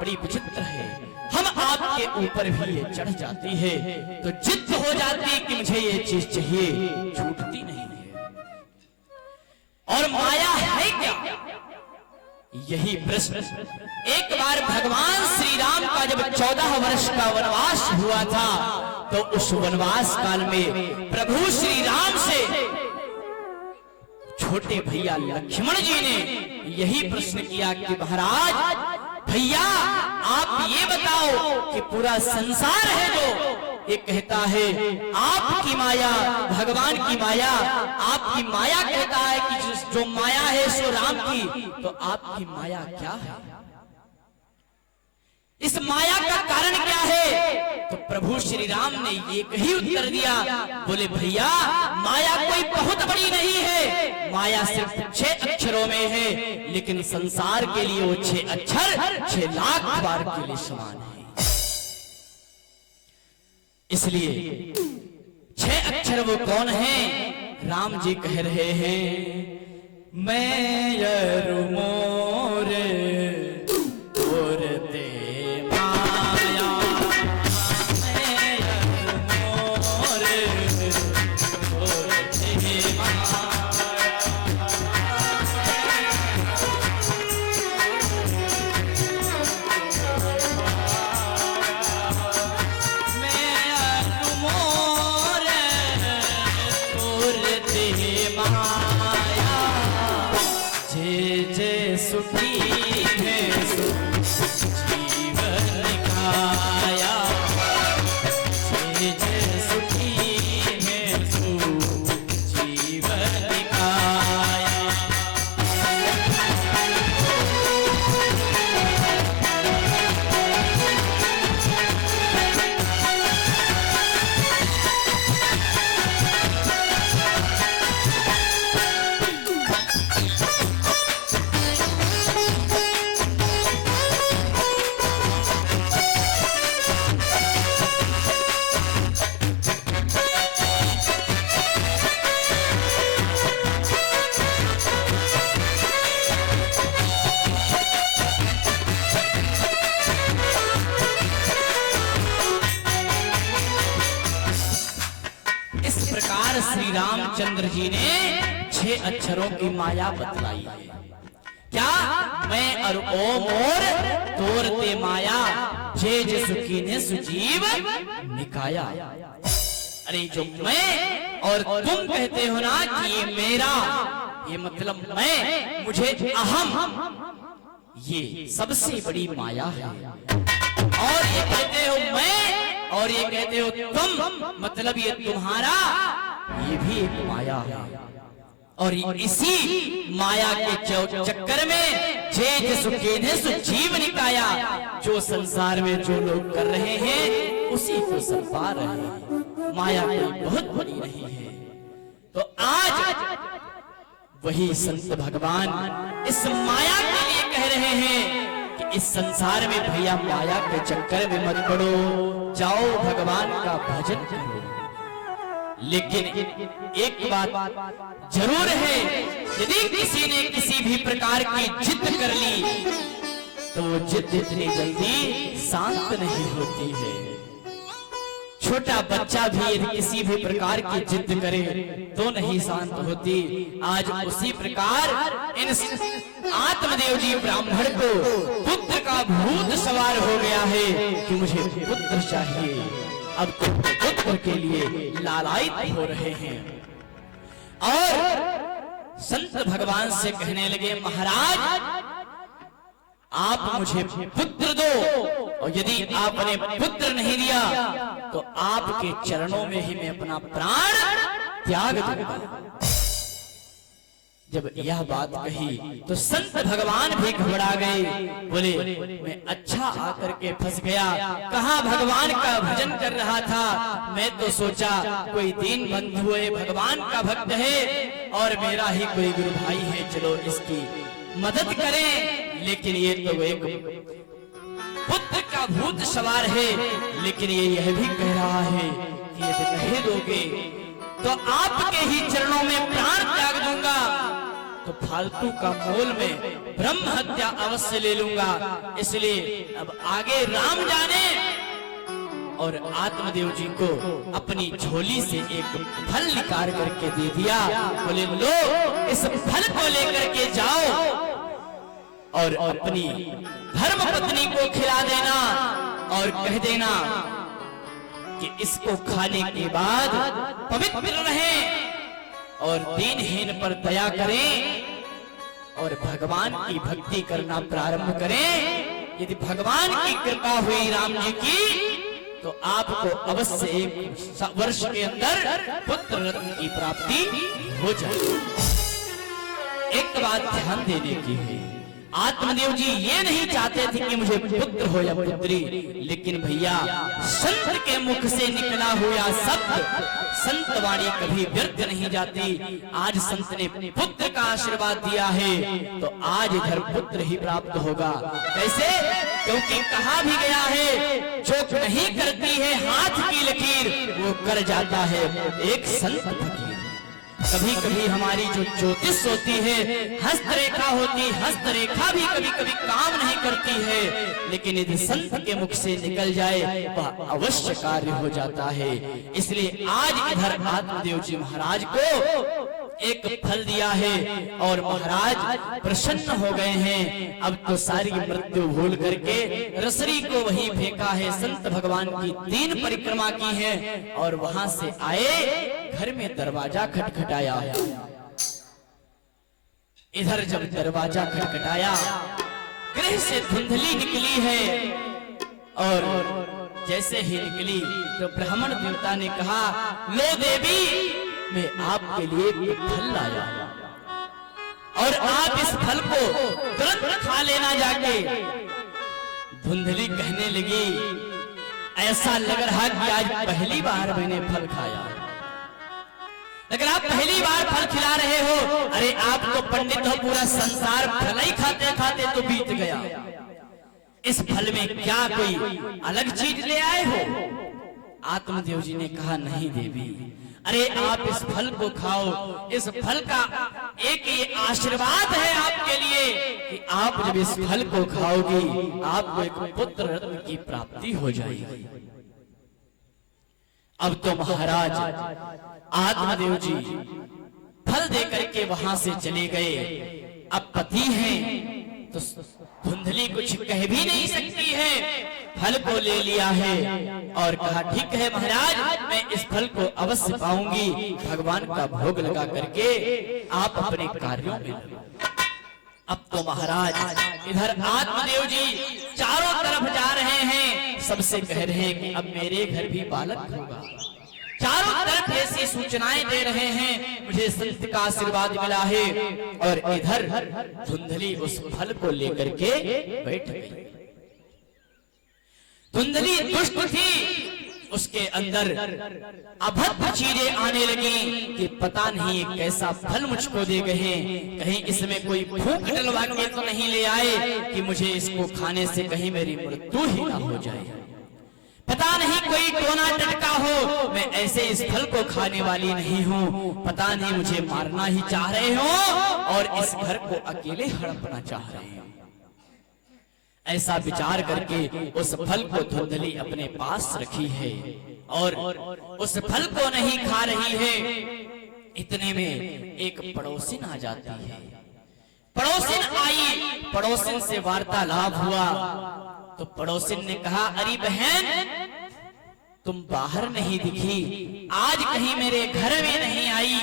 बड़ी विचित्र है, हम आपके ऊपर भी ये चढ़ जाती है तो जिद हो जाती है कि मुझे ये चीज चाहिए, छूटती नहीं है। और माया है क्या? यही प्रश्न एक बार भगवान श्री राम का जब 14 वर्ष का वनवास हुआ था, तो उस वनवास काल में प्रभु श्री राम से छोटे भैया लक्ष्मण जी ने यही प्रश्न किया कि महाराज भैया आप ये बताओ कि पूरा संसार है जो ये कहता है आपकी माया, भगवान की माया, आपकी माया कहता है कि जो माया है सो राम की, तो आपकी माया क्या है? इस माया का कारण क्या है? तो प्रभु श्री राम ने एक ही उत्तर दिया, बोले भैया माया कोई बहुत बड़ी नहीं है, माया सिर्फ 6 अक्षरों में है, लेकिन संसार के लिए वो 6 अक्षर 6 लाख बार के लिए समान है। इसलिए 6 अक्षर वो कौन है? राम जी कह रहे हैं मैं यरु मोरे तोरते माया, मैं यरु मोरे तोरते माया। सुखी है जीवन काया, सुखी है जीवन काया। श्री रामचंद्र जी ने 6 अक्षरों की माया बतलाई है। क्या? मैं और ओम और तोरते माया, जे जसुकी ने सुजीव निकाया। अरे जो मैं और तुम कहते हो ना कि ये मेरा, ये मतलब मैं, मुझे अहम, ये सबसे बड़ी माया है। और ये कहते हो मैं और ये कहते हो तुम, मतलब ये तुम्हारा, ये भी एक माया है। और इसी माया के चक्कर में जे जसुके ने सुजीव निकाया, जो संसार में जो लोग कर रहे हैं उसी को सब पा रहे हैं। माया कोई बहुत बड़ी नहीं है। तो आज वही संत भगवान इस माया के लिए कह रहे हैं कि इस संसार में भैया माया के चक्कर में मत पड़ो, जाओ भगवान का भजन करो। लेकिन एक बात जरूर है, यदि किसी ने किसी भी प्रकार की जिद कर ली तो वो जिद इतनी जल्दी शांत नहीं होती है। छोटा बच्चा भी यदि किसी भी प्रकार की जिद करे तो नहीं शांत होती। आज उसी प्रकार इन आत्मदेव जी ब्राह्मण को पुत्र का भूत सवार हो गया है कि मुझे पुत्र चाहिए। अब तो पुत्र के लिए लालायित हो रहे हैं और संत भगवान से कहने लगे, महाराज आप मुझे पुत्र दो, और यदि आपने पुत्र नहीं दिया तो आपके चरणों में ही मैं अपना प्राण त्याग दूंगा। जब यह बात कही तो संत भगवान भी घबरा गए, बोले मैं अच्छा आकर के फंस गया, कहाँ भगवान का भजन कर रहा था। मैं तो सोचा कोई दीन बंधु है, भगवान का भक्त है और मेरा ही कोई गुरु भाई है, चलो इसकी मदद करें। लेकिन ये तो एक पुत्र का भूत सवार है, लेकिन ये यह भी कह रहा है कि यदि नहीं दोगे तो आपके ही चरणों में प्राण त्याग दूंगा, तो फालतू का मोल में ब्रह्म हत्या अवश्य ले लूंगा। इसलिए अब आगे राम जाने। और आत्मदेव जी को अपनी झोली से एक फल निकाल करके दे दिया, बोले लो इस फल को लेकर के जाओ और अपनी धर्म पत्नी को खिला देना और कह देना कि इसको खाने के बाद पवित्र रहें और दीनहीन पर दया करें और भगवान की भक्ति करना प्रारंभ करें। यदि भगवान की कृपा हुई राम जी की तो आपको अवश्य एक वर्ष के अंदर पुत्र रत्न की प्राप्ति हो जाएगी। एक बात ध्यान देने की है, आत्मदेव जी ये नहीं चाहते थे कि मुझे पुत्र हो या पुत्री, लेकिन भैया संत के मुख से निकला हुआ शब्द, संत वाणी कभी व्यर्थ नहीं जाती। आज संत ने पुत्र का आशीर्वाद दिया है तो आज इधर पुत्र ही प्राप्त होगा। कैसे? क्योंकि कहा भी गया है, जो नहीं करती है हाथ की लकीर वो कर जाता है एक संत फकीर। कभी कभी हमारी जो ज्योतिष होती है, हस्तरेखा होती, हस्तरेखा भी कभी कभी काम नहीं करती है, लेकिन यदि संत के मुख से निकल जाए वह अवश्य कार्य हो जाता है। इसलिए आज इधर आत्मदेव जी महाराज को एक फल दिया है और महाराज प्रसन्न हो गए हैं। अब तो सारी मृत्यु भूल करके रसरी को वहीं फेंका है। संत भगवान की 3 परिक्रमा की है और वहां से आए, घर में दरवाजा खटखटाया। इधर जब दरवाजा खटखटाया, गृह से धुंधली निकली है और जैसे ही निकली तो ब्राह्मण देवता ने कहा, लो देवी मैं आपके लिए एक फल लाया और आप इस फल को तुरंत खा लेना जाके। धुंधली कहने लगी, ऐसा लग रहा कि आज पहली बार मैंने फल खाया। लेकिन आप पहली बार फल खिला रहे हो, अरे आप तो पंडित हो, पूरा संसार फल ही खाते खाते तो बीत गया। इस फल में क्या कोई अलग चीज ले आए हो? आत्मदेव जी ने कहा, नहीं देवी, अरे आप इस फल को खाओ। इस फल का एक ये आशीर्वाद है आपके लिए कि आप जब इस फल को खाओगी आपको एक पुत्र रत्न की प्राप्ति हो जाएगी। अब तो महाराज आत्मदेव जी फल देकर के वहां से चले गए। अब पति हैं तो धुंधली कुछ कह भी नहीं सकती है। फल को ले लिया है और कहा ठीक है महाराज, मैं इस फल को अवश्य पाऊंगी, भगवान का भोग लगा करके आप अपने कार्यों में लगो। अब तो महाराज इधर आत्मदेव जी चारों तरफ जा रहे हैं, सबसे कह रहे हैं कि अब मेरे घर भी बालक होगा। चारों तरफ ऐसी सूचनाएं दे रहे हैं, मुझे संत का आशीर्वाद मिला है। और इधर धुंधली उस फल को लेकर के बैठ गई। धुंधली दुष्ट थी, उसके अंदर अभद्र चीजें आने लगी कि पता नहीं ये कैसा फल मुझको दे गए, कहीं इसमें कोई भूख डलवा के तो नहीं ले आए कि मुझे इसको खाने से कहीं मेरी मृत्यु ही ना हो जाए। पता नहीं कोई टोना टटका हो, मैं ऐसे इस फल को खाने वाली नहीं हूँ, पता नहीं मुझे मारना ही चाह रहे हो और इस घर को अकेले हड़पना चाह रहे हो। ऐसा विचार करके उस फल को धुंधली अपने पास रखी है और उस फल को नहीं खा रही है। इतने में एक पड़ोसिन आ जाती है। पड़ोसिन आई, पड़ोसिन से वार्तालाप हुआ तो पड़ोसिन ने कहा, अरे बहन तुम बाहर नहीं दिखी, आज कहीं मेरे घर में नहीं आई,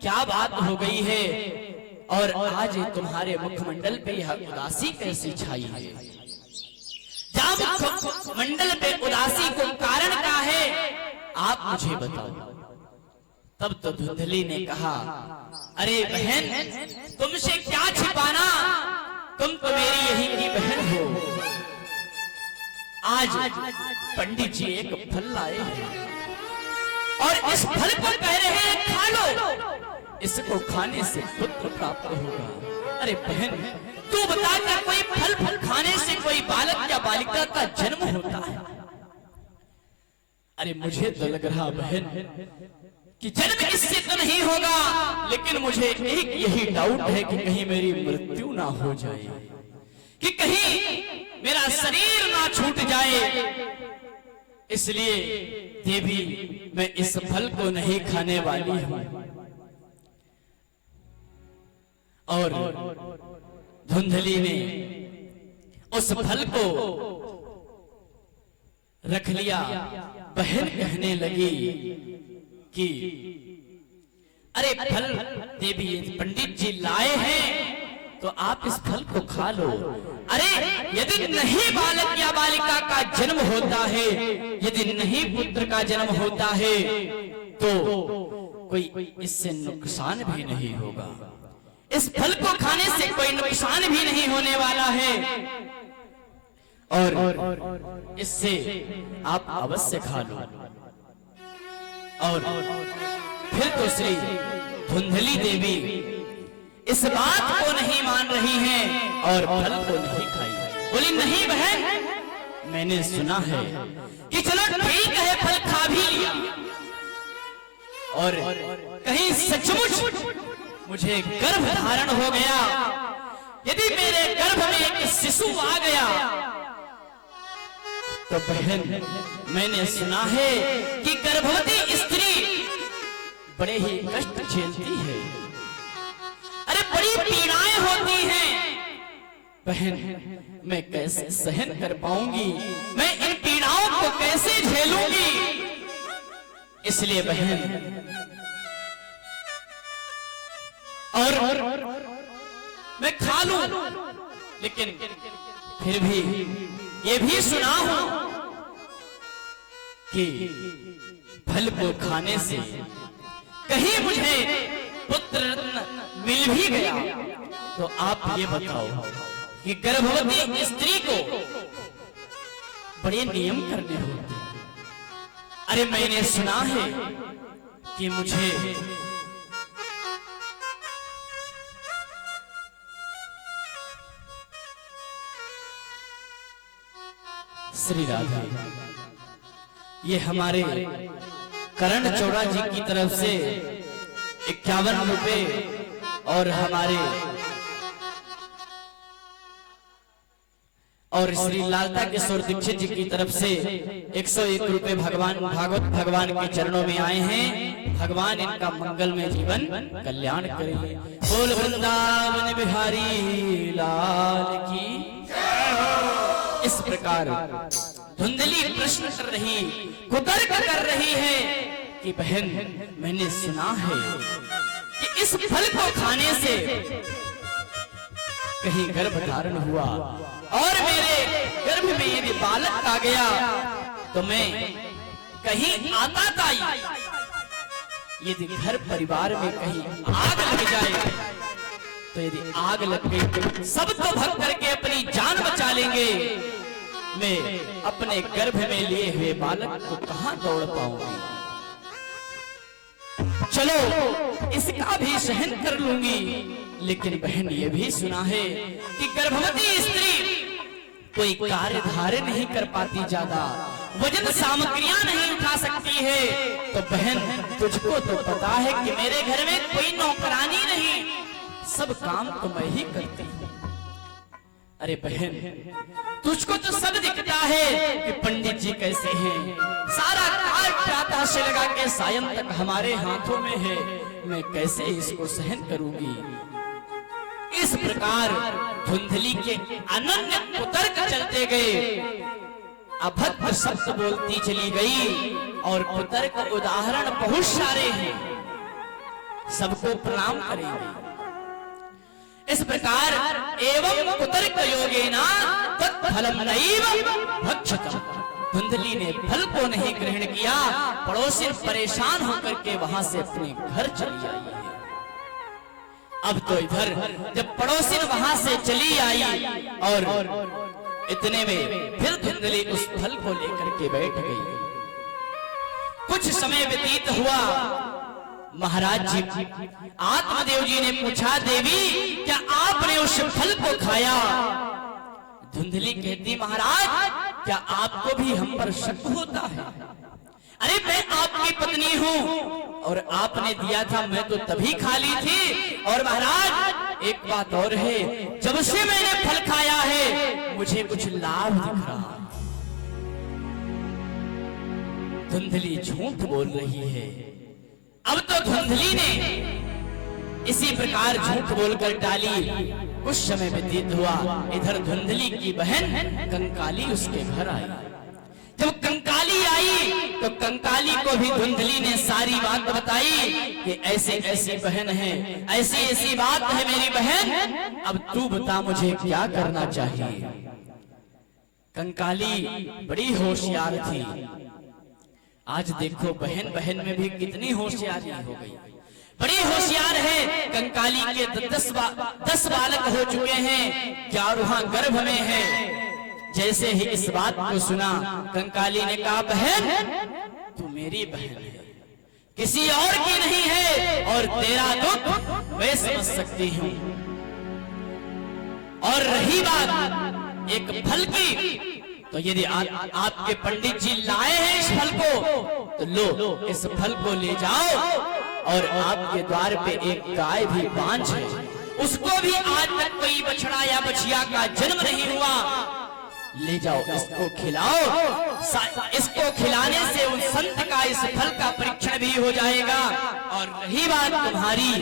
क्या बात हो गई है और आज तुम्हारे मुखमंडल पे यह उदासी कैसी छाई है? जब मुखमंडल पे उदासी को कारण क्या है आप मुझे बताओ। तब तो धुंधली ने कहा, अरे बहन तुमसे क्या छिपाना, तुम तो मेरी यही की बहन हो। आज पंडित जी एक फल लाए हैं और इस फल को कह रहे हैं खा लो, इसको खाने से पुत्र प्राप्त होगा। अरे बहन तू बता क्या कोई फल खाने से कोई बालक या बालिका का जन्म होता है? अरे मुझे तो लग रहा बहन कि जन्म इससे तो नहीं होगा, लेकिन मुझे एक यही डाउट है कि कहीं मेरी मृत्यु ना हो जाए, कि कहीं मेरा शरीर ना छूट जाए। इसलिए देवी मैं इस फल को नहीं खाने वाली हूं। और धुंधली ने उस फल को रख लिया। बहन कहने लगी कि अरे फल देवी पंडित जी लाए हैं तो आप इस फल को खा लो। अरे यदि नहीं बालक या बालिका का जन्म होता है, यदि नहीं पुत्र का जन्म होता है तो कोई इससे नुकसान भी नहीं होगा, इस फल को खाने से कोई नुकसान भी नहीं होने वाला है और इससे आप अवश्य खा लो। और फिर तो श्री धुंधली देवी इस बात को नहीं मान रही हैं और फल को नहीं खाई। बोली नहीं बहन, मैंने सुना है कि चलो ठीक है फल खा भी लिया और कहीं सचमुच मुझे गर्भ धारण हो गया, यदि मेरे गर्भ में एक शिशु आ गया तो बहन मैंने सुना है कि गर्भवती स्त्री बड़े ही कष्ट झेलती है, अरे बड़ी पीड़ाएं होती हैं। बहन मैं कैसे सहन कर पाऊंगी, मैं इन पीड़ाओं को कैसे झेलूंगी? इसलिए बहन और मैं खा लूं, लेकिन फिर भी ये भी सुना हूं कि फल को खाने से कहीं मुझे पुत्र रत्न मिल भी गया तो आप ये बताओ कि गर्भवती स्त्री को बड़े नियम करने होते हैं। अरे मैंने सुना है कि मुझे श्री राधा, ये हमारे करण चौड़ा जी की तरफ से 51 रुपए और हमारे और श्री लालता किशोर दीक्षित जी की तरफ से 101 रुपए भागवत भगवान के चरणों में आए हैं। भगवान इनका मंगलमय जीवन कल्याण करें। बोल वृंदावन बिहारी लाल की जय हो। इस प्रकार धुंधली प्रश्न कर रही, कुतर्क कर रही है कि बहन, मैंने सुना है कि इस फल को खाने से कहीं गर्भ धारण हुआ और मेरे गर्भ में यदि बालक आ गया तो मैं कहीं आता यदि घर परिवार में कहीं आग लग जाए, तो यदि आग लग गई सब तो भग करके अपनी जान बचा लेंगे, मैं अपने गर्भ में लिए हुए बालक को कहां दौड़ पाऊंगी। चलो इसका भी सहन कर लूंगी, लेकिन बहन ये भी सुना है कि गर्भवती स्त्री कोई कार्य धारे नहीं कर पाती, ज्यादा वजन सामग्रियां नहीं उठा सकती है। तो बहन, तुझको तो पता है कि मेरे घर में कोई नौकरानी नहीं, सब काम तो मैं ही करती हूँ। अरे बहन, तुझको तो सब दिखता है कि पंडित जी कैसे हैं, सारा कार्य प्रातः से लगा के सायं तक हमारे हाथों में है, मैं कैसे इसको सहन करूंगी। इस प्रकार धुंधली के अनन्य कुतर्क चलते गए, अभद्र शब्द बोलती चली गई और कुतर्क उदाहरण बहुत सारे हैं, सबको प्रणाम करेंगे। इस प्रकार एवं कुतर्क योगेना तत्फलम नैव भक्षितम्, धुंधली ने फल को नहीं ग्रहण किया, पड़ोसी परेशान होकर के वहां से अपने घर चली आई है। अब तो इधर जब पड़ोसी वहां से चली आई और इतने में फिर धुंधली उस फल को लेकर के बैठ गई। कुछ समय व्यतीत हुआ, महाराज जी आत्मदेव जी ने पूछा, देवी क्या आपने उस फल को खाया? धुंधली कहती, महाराज क्या आपको भी हम पर शक होता है? अरे मैं आपकी पत्नी हूँ और आपने दिया था, मैं तो तभी खा ली थी। और महाराज एक बात और है, जब से मैंने फल खाया है मुझे कुछ लाभ दिख रहा। धुंधली झूठ बोल रही है। अब तो धुंधली ने इसी प्रकार झूठ बोलकर टाली। कुछ समय व्यतीत हुआ, इधर धुंधली की बहन कंकाली उसके घर आई। जब कंकाली आई तो कंकाली को भी धुंधली ने सारी बात बताई कि ऐसे ऐसी बहन है, ऐसी ऐसी बात है मेरी बहन, अब तू बता मुझे क्या करना चाहिए। कंकाली बड़ी होशियार थी। आज देखो बहन बहन में भी कितनी होशियारी हो गई, बड़ी होशियार है। कंकाली के 10 बालक हो चुके हैं, 11वां गर्भ में है। जैसे ही इस बात को सुना, कंकाली ने कहा, बहन तू मेरी बहन है, किसी और की नहीं है, और तेरा दुख मैं समझ सकती हूँ। और रही बात एक फल की, तो यदि आपके पंडित जी लाए हैं इस फल को, तो लो इस फल को ले जाओ, और आपके द्वार पे एक गाय भी बांझ है, उसको भी आज तक कोई बछड़ा या बछिया का जन्म नहीं हुआ, ले जाओ इसको खिलाओ। इसको खिलाने से उन संत का इस फल का परीक्षण भी हो जाएगा। और रही बात तुम्हारी,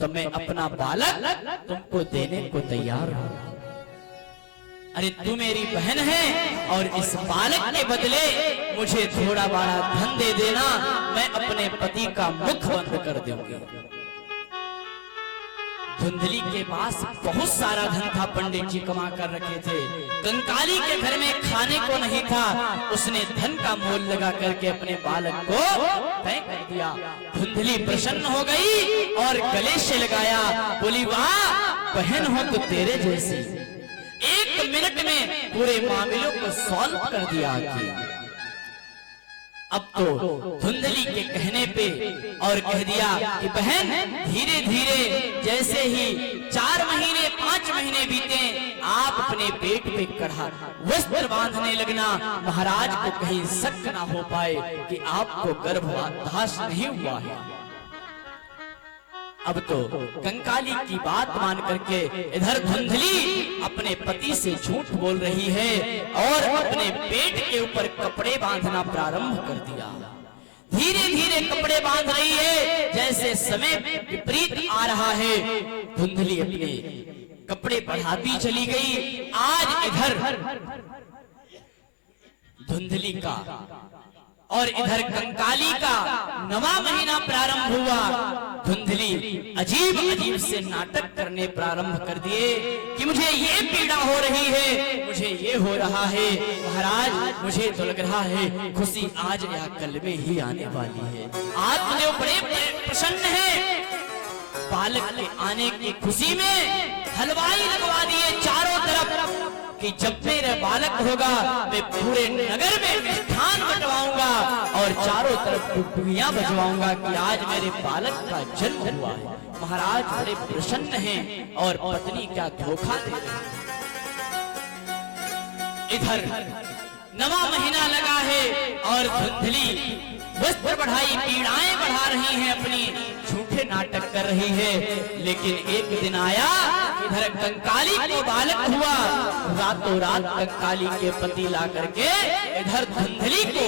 तो मैं अपना बालक तुमको देने को तैयार हूं। अरे तू मेरी बहन है और इस बालक के बदले मुझे थोड़ा बड़ा धन दे देना, मैं अपने पति का मुख बंद कर दूंगी। धुंधली के पास बहुत सारा धन था, पंडित जी कमा कर रखे थे। कंकाली के घर में खाने को नहीं था, उसने धन का मोल लगा करके अपने बालक को तय कर दिया। धुंधली प्रसन्न हो गई और गले से लगाया, बोली वाह बहन हो तो तेरे जैसी। 1 मिनट में पूरे मामलों को सॉल्व कर दिया। अब तो धुंधली के कहने पे और कह दिया कि बहन धीरे धीरे जैसे ही 4 महीने 5 महीने बीते, आप अपने पेट पे कढ़ा वस्त्र बांधने लगना, महाराज को कहीं शक ना हो पाए कि आपको गर्भधारण नहीं हुआ है। अब तो कंकाली की बात मान करके इधर धुंधली अपने पति से झूठ बोल रही है और अपने पेट के ऊपर कपड़े बांधना प्रारंभ कर दिया। धीरे धीरे कपड़े बांध रही है। जैसे समय विपरीत आ रहा है, धुंधली अपने कपड़े बढ़ाती चली गई। आज इधर धुंधली का और इधर कंकाली का नवा महीना प्रारंभ हुआ। धुंधली अजीब अजीब से नाटक करने प्रारंभ कर दिए कि मुझे ये पीड़ा हो रही है, मुझे ये हो रहा है, महाराज मुझे तो लग रहा है खुशी आज या कल में ही आने वाली है। आत्मदेव बड़े प्रसन्न है। बालक के आने की खुशी में हलवाई लगवा दिए चारों तरफ कि जब मेरा बालक होगा मैं पूरे नगर में मिष्ठान बंटवाऊंगा और चारों तरफ टुकड़ियां बजवाऊंगा कि आज मेरे बालक का जन्म हुआ है। महाराज बड़े प्रसन्न हैं और पत्नी क्या धोखा दे रही है। इधर नवा महीना लगा है और धुंधली वस्त्र बढ़ाई पीड़ाएं बढ़ा रही हैं, अपनी झूठे नाटक कर रही है। लेकिन एक दिन आया, इधर कंकाली को बालक हुआ। रातों रात कंकाली के पति ला करके इधर धुंधली को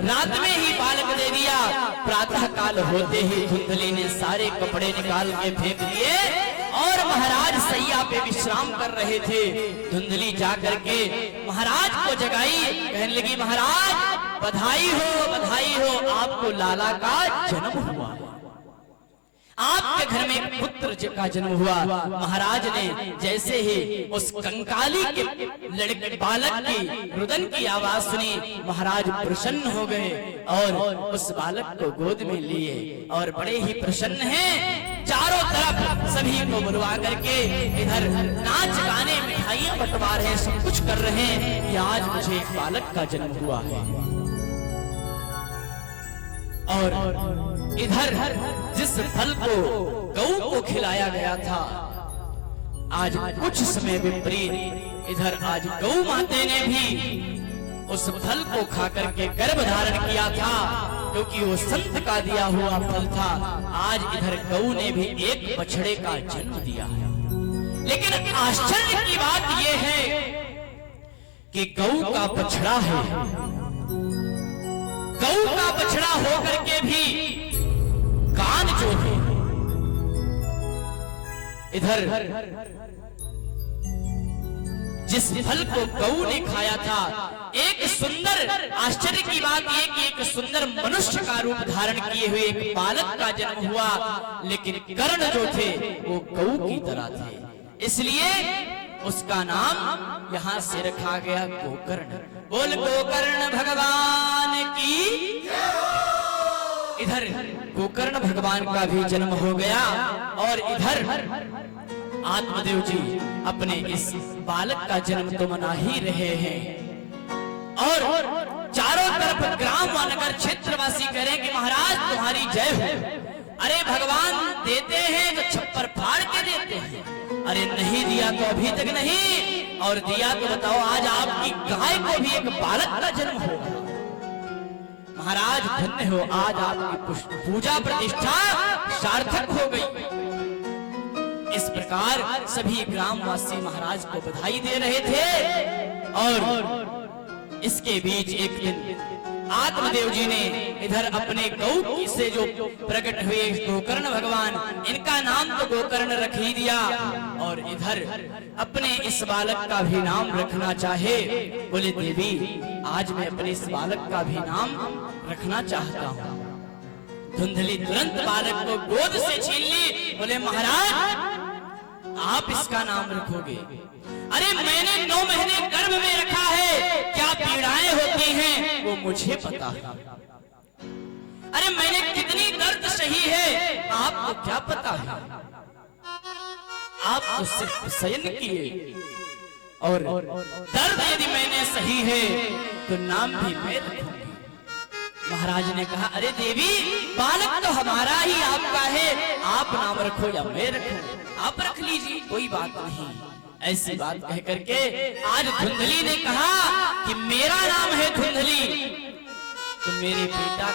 रात में ही बालक दे दिया। प्रातः काल होते ही धुंधली ने सारे कपड़े निकाल के फेंक दिए और महाराज सैया पे विश्राम कर रहे थे। धुंधली जाकर के महाराज को जगाई, कहने लगी महाराज बधाई हो, आपको लाला का जन्म हुआ, आपके घर में पुत्र का जन्म हुआ। महाराज ने जैसे ही उस कंकाली के लड़के बालक की रुदन की आवाज सुनी, महाराज प्रसन्न हो गए और उस बालक को गोद में लिए और बड़े ही प्रसन्न हैं। चारों तरफ सभी को बुलवा करके इधर नाच गाने मिठाइयां बंटवा रहे हैं, सब कुछ कर रहे हैं कि आज मुझे एक बालक का जन्म हुआ है। और इधर जिस फल को गऊ को खिलाया गया था, आज कुछ समय विपरीत इधर आज गऊ माते ने भी उस फल को खाकर के गर्भ धारण किया था, क्योंकि वो संत का दिया हुआ फल था। आज इधर गऊ ने भी एक बछड़े का जन्म दिया है। लेकिन आश्चर्य की बात यह है कि गऊ का बछड़ा है, गऊ का बछड़ा होकर के भी कान जो है, इधर जिस फल को गऊ ने खाया था, एक सुंदर आश्चर्य की बात यह कि एक सुंदर मनुष्य का रूप धारण किए हुए एक बालक का जन्म हुआ, लेकिन कर्ण जो थे वो गऊ की तरह थे, इसलिए उसका नाम यहाँ से रखा गया गोकर्ण। बोल गोकर्ण भगवान की। इधर गोकर्ण भगवान का भी जन्म हो गया और इधर आत्मदेव जी अपने इस बालक का जन्म तो मना ही रहे हैं और चारों तरफ ग्राम व नगर क्षेत्रवासी कह रहे हैं कि महाराज तुम्हारी जय हो। अरे भगवान देते हैं तो छप्पर फाड़ के देते हैं, अरे नहीं दिया तो अभी तक नहीं, और दिया तो बताओ आज आपकी गाय को भी एक बालक का जन्म होगा। महाराज धन्य हो, आज आपकी पूजा प्रतिष्ठा सार्थक हो गई। इस प्रकार सभी ग्रामवासी महाराज को बधाई दे रहे थे और इसके बीच एक दिन आत्मदेव जी ने इधर अपने गऊ से जो प्रकट हुए गोकर्ण भगवान, इनका नाम तो गोकर्ण रख ही दिया और इधर अपने इस बालक का भी नाम रखना चाहे। बोले देवी आज मैं अपने इस बालक का भी नाम रखना चाहता हूँ। धुंधली तुरंत बालक को गोद से छीन ली। बोले महाराज आप इसका नाम रखोगे? अरे मैंने 9 महीने गर्भ में रखा है, क्या पीड़ाएं होती हैं वो मुझे पता है। अरे मैंने कितनी दर्द सही है आपको क्या पता है। आप तो सिर्फ शयन किए और दर्द यदि मैंने सही है तो नाम भी मैं रखूंगी। महाराज ने कहा अरे देवी बालक तो हमारा ही आपका है, आप नाम रखो या मैं रखूं, आप रख लीजिए कोई बात नहीं। ऐसी बात कह करके आज धुंधली ने कहा कि मेरा नाम है धुंधली, तो मेरे बेटा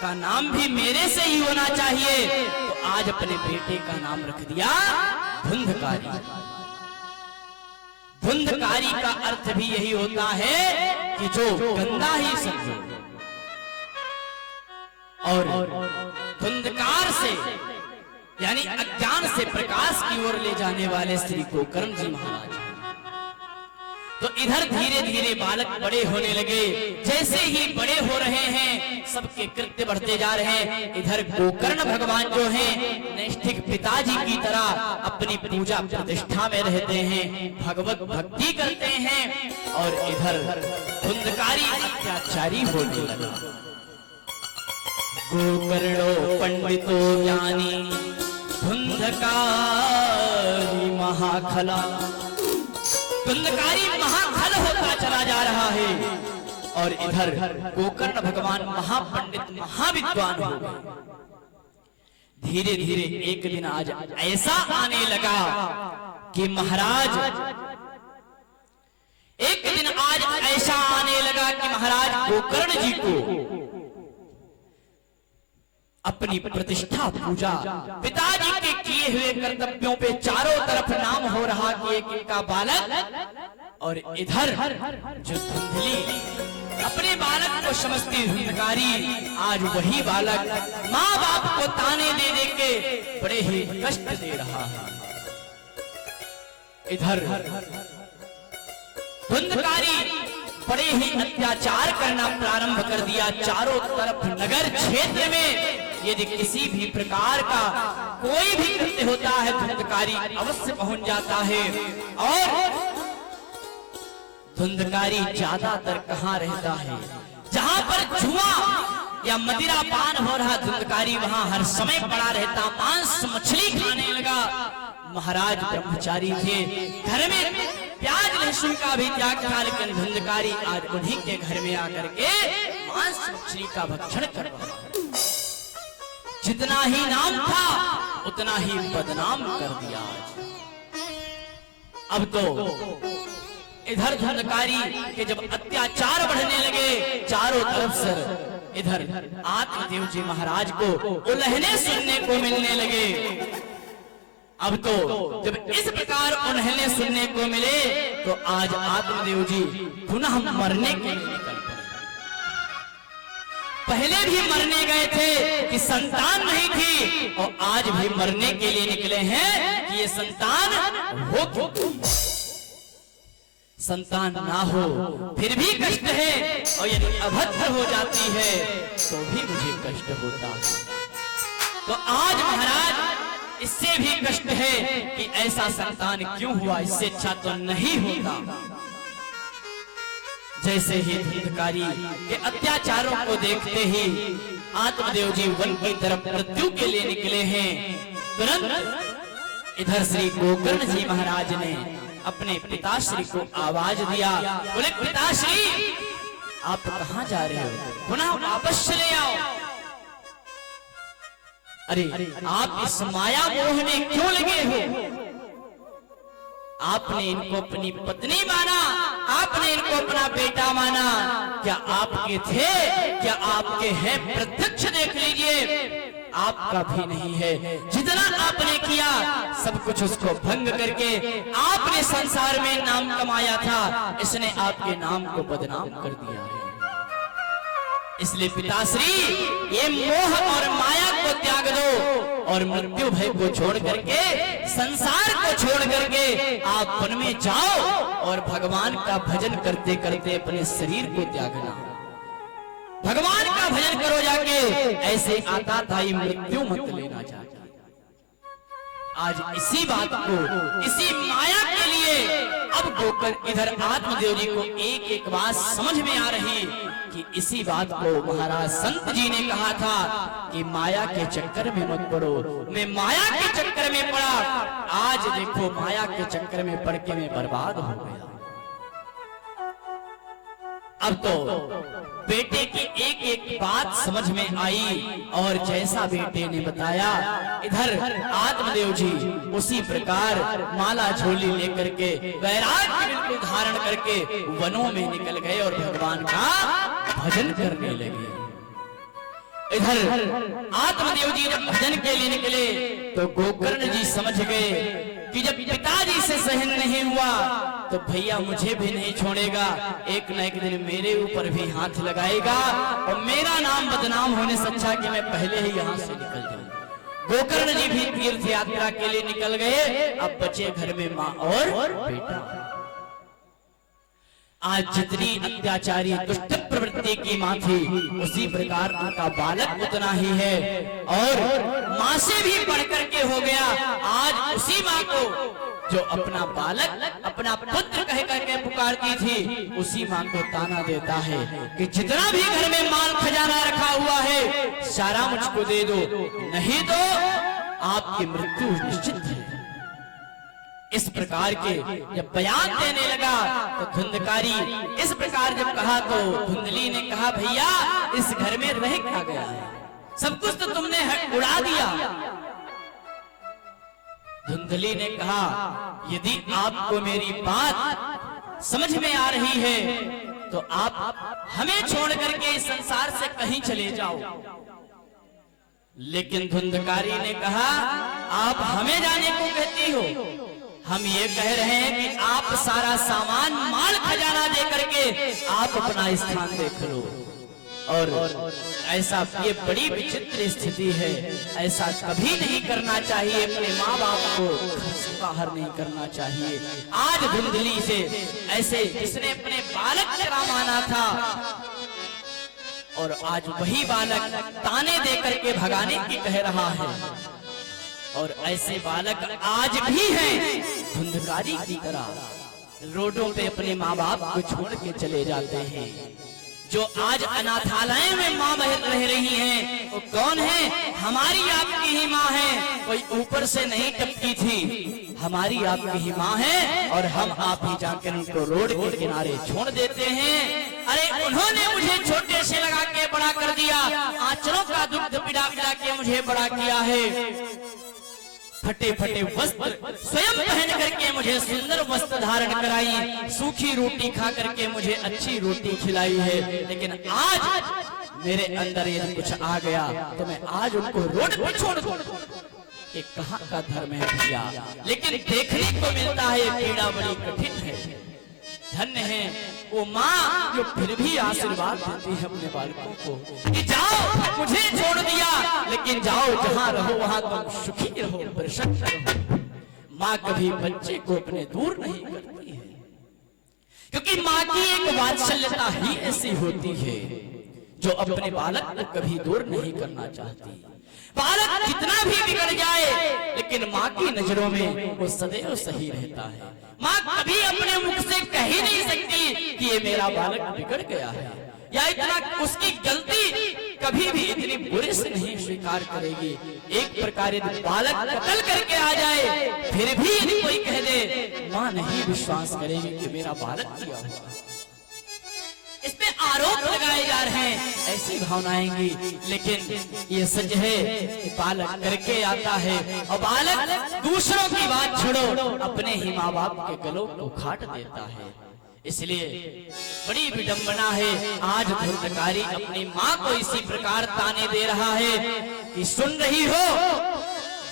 का नाम भी मेरे से ही होना चाहिए। तो आज अपने बेटे का नाम रख दिया धुंधकारी। धुंधकारी का अर्थ भी यही होता है कि जो गंदा ही समझो, और धुंधकार से यानी अज्ञान से प्रकाश की ओर ले जाने वाले श्री गोकर्ण जी महाराज। तो इधर धीरे धीरे बालक बड़े होने लगे। जैसे ही बड़े हो रहे हैं सबके कृत्य बढ़ते जा रहे हैं। इधर गोकर्ण भगवान जो हैं नैष्ठिक पिताजी की तरह अपनी पूजा प्रतिष्ठा में रहते हैं, भगवत भक्ति करते हैं। और इधर धुंधकारी अत्याचारी होने लगा। गोकर्णो पंडितो ज्ञानी धुंधकारी महाखला। धुंधकारी महाखल होता चला जा रहा है। और इधर गोकर्ण भगवान महापंडित महाविद्वान हो गए। धीरे धीरे एक दिन आज ऐसा आने लगा कि महाराज, एक दिन आज ऐसा आने लगा कि महाराज गोकर्ण जी को अपनी प्रतिष्ठा पूजा पिताजी के किए हुए कर्तव्यों पे चारों तरफ नाम हो रहा कि एक इनका बालक। और इधर जो धुंधली अपने बालक को समझती धुंधकारी, आज वही बालक माँ बाप को ताने दे दे के बड़े ही कष्ट दे रहा है। इधर धुंधकारी बड़े ही अत्याचार करना प्रारंभ कर दिया। चारों तरफ नगर क्षेत्र में यदि किसी भी प्रकार का कोई भी कृत्य होता है धुंधकारी अवश्य पहुंच जाता है। और धुंधकारी ज्यादातर कहाँ रहता है, जहां पर जुआ या मदिरा पान हो रहा धुंधकारी वहां हर समय पड़ा रहता। मांस मछली खाने लगा। महाराज ब्रह्मचारी थे, घर में प्याज लहसुन का भी त्याग था, लेकिन धुंधकारी आज उन्हीं के घर में आकर के मांस मछली का भक्षण कर रहा। जितना ही नाम था उतना ही बदनाम कर दिया। अब तो इधर धुंधकारी के जब अत्याचार बढ़ने लगे चारों तरफ से, इधर आत्मदेव जी महाराज को उल्हने सुनने को मिलने लगे। अब तो जब इस प्रकार उन्हें सुनने को मिले तो आज आत्मदेव जी पुनः मरने के लिए निकल पड़े। पहले भी मरने गए थे कि संतान नहीं थी, और आज भी मरने के लिए निकले हैं कि ये संतान हो क्यों। संतान ना हो फिर भी कष्ट है, और यदि अभद्र हो जाती है तो भी मुझे कष्ट होता है। तो आज महाराज इससे भी कष्ट है कि ऐसा संतान क्यों हुआ, इससे अच्छा तो नहीं होता। जैसे ही धुंधकारी के अत्याचारों को देखते ही आत्मदेव जी वन की तरफ मृत्यु के लिए निकले हैं। तुरंत इधर श्री गोकर्ण जी महाराज ने अपने पिताश्री को आवाज दिया, बोले पिताश्री आप कहां जा रहे हो, पुनः वापस चले आओ। अरे आप इस माया मोह में क्यों लगे हो? आपने इनको अपनी पत्नी माना, आपने इनको अपना बेटा माना, क्या आपके थे, क्या आपके हैं? प्रत्यक्ष देख लीजिए, आपका भी नहीं है। जितना आपने किया सब कुछ उसको भंग करके आपने संसार में नाम कमाया था, इसने आपके नाम को बदनाम कर दिया है। इसलिए पिताश्री ये मोह और माया को त्याग दो और मृत्यु भय को छोड़ करके, संसार को छोड़ करके आप वन में जाओ और भगवान का भजन करते करते अपने शरीर को त्यागना। भगवान का भजन करो जाके, ऐसे आता था ये मृत्यु मत लेना चाहिए। आज इसी बात को, इसी माया के लिए अब गोकर्ण इधर आत्मदेव जी को एक एक बात समझ में आ रही कि इसी बात को महाराज संत जी ने कहा था कि माया के चक्कर में मत पड़ो। मैं माया के चक्कर में पड़ा, आज देखो माया के चक्कर में पड़ के मैं बर्बाद हो गया। अब तो बेटे की एक एक बात समझ में आई, और जैसा बेटे ने बताया इधर आत्मदेव जी उसी प्रकार माला झोली लेकर के वैराग्य बिल्कुल धारण करके वनों में निकल गए और भगवान का भजन करने लगे। इधर आत्मदेव जी जब भजन के लिए निकले तो गोकर्ण जी समझ गए कि जब पिताजी से सहन नहीं हुआ तो भैया मुझे भी नहीं छोड़ेगा, एक न एक दिन मेरे ऊपर भी हाथ लगाएगा और मेरा नाम बदनाम होने से अच्छा कि मैं पहले ही यहाँ से निकल जाऊं। गोकर्ण जी भी तीर्थ यात्रा के लिए निकल गए। अब बचे घर में माँ और बेटा। आज जितनी अत्याचारी दुष्ट प्रवृत्ति की माँ थी, उसी प्रकार उनका बालक उतना ही है और माँ से भी बढ़कर के हो गया। आज उसी माँ को जो अपना बालक अपना पुत्र कह करके पुकारती थी, उसी माँ को ताना देता है कि जितना भी घर में माल खजाना रखा हुआ है सारा मुझको दे दो, नहीं तो आपकी मृत्यु निश्चित है। इस प्रकार के जब बयान देने लगा तो धुंधकारी इस प्रकार जब कहा तो धुंधली ने कहा, भैया इस घर में रह क्या गया है, सब कुछ तो तुमने उड़ा दिया। धुंधली ने कहा, यदि आपको मेरी बात समझ में आ रही है तो आप हमें छोड़ करके इस संसार से कहीं चले जाओ। लेकिन धुंधकारी ने कहा, आप हमें जाने को कहती हो, हम ये कह रहे हैं कि आप सारा सामान माल खजाना दे करके आप अपना स्थान देख लो। और ऐसा ये बड़ी विचित्र स्थिति है, ऐसा कभी नहीं करना चाहिए। अपने माँ बाप को घर से बाहर नहीं करना चाहिए। आज धुंधली से ऐसे जिसने अपने बालक का माना था और आज वही बालक ताने दे करके भगाने की कह रहा है। और ऐसे बालक आज भी हैं धुंधकारी की तरह, रोडों पे अपने माँ बाप को छोड़ के चले जाते हैं। जो आज अनाथालय में माँ रह रही हैं, वो कौन है? हमारी आपकी ही माँ है, कोई ऊपर से नहीं टपकी थी, हमारी आपकी ही माँ है और हम आप ही जाकर उनको रोड के किनारे छोड़ देते हैं। अरे उन्होंने मुझे छोटे से लगा के बड़ा कर दिया, आंचलों का दुग्ध पिला पिला के मुझे बड़ा किया है, फटे फटे वस्त्र स्वयं पहन करके मुझे सुंदर वस्त्र धारण कराई, सूखी रोटी खा करके मुझे अच्छी रोटी खिलाई है। लेकिन आज मेरे अंदर यदि कुछ आ गया तो मैं आज उनको रोड पर छोड़ दूं। ये कहाँ का धर्म है भैया? लेकिन देखने को मिलता है पीड़ा बड़ी कठिन है। धन्य है वो माँ जो फिर भी आशीर्वाद देती है अपने बालकों को कि जाओ, मुझे छोड़ दिया लेकिन जाओ, जहाँ रहो वहाँ तुम सुखी रहो, प्रसन्न रहो। माँ कभी बच्चे को अपने दूर नहीं करती है, क्योंकि माँ की एक वात्सल्यता ही ऐसी होती है जो अपने बालक को कभी दूर नहीं करना चाहती। बालक कितना भी बिगड़ जाए लेकिन माँ की नजरों में वो सदैव सही रहता है। माँ कभी अपने मुख से कह ही नहीं सकती कि ये मेरा बालक बिगड़ गया है, या इतना उसकी गलती कभी भी इतनी बुरे से नहीं स्वीकार करेगी। एक प्रकार यदि बालक कत्ल करके आ जाए फिर भी यदि कोई कह दे, माँ नहीं विश्वास करेगी कि मेरा बालक किया हुआ। इस पे आरोप लगाए जा रहे हैं, ऐसी भावनाएं की, लेकिन ये सच है कि बालक करके आता है और बालक दूसरों की बात छोड़ो अपने ही माँ बाप के गलों को काट देता है। इसलिए बड़ी विडंबना है आज धुंधकारी अपनी माँ को इसी प्रकार ताने दे रहा है कि सुन रही हो,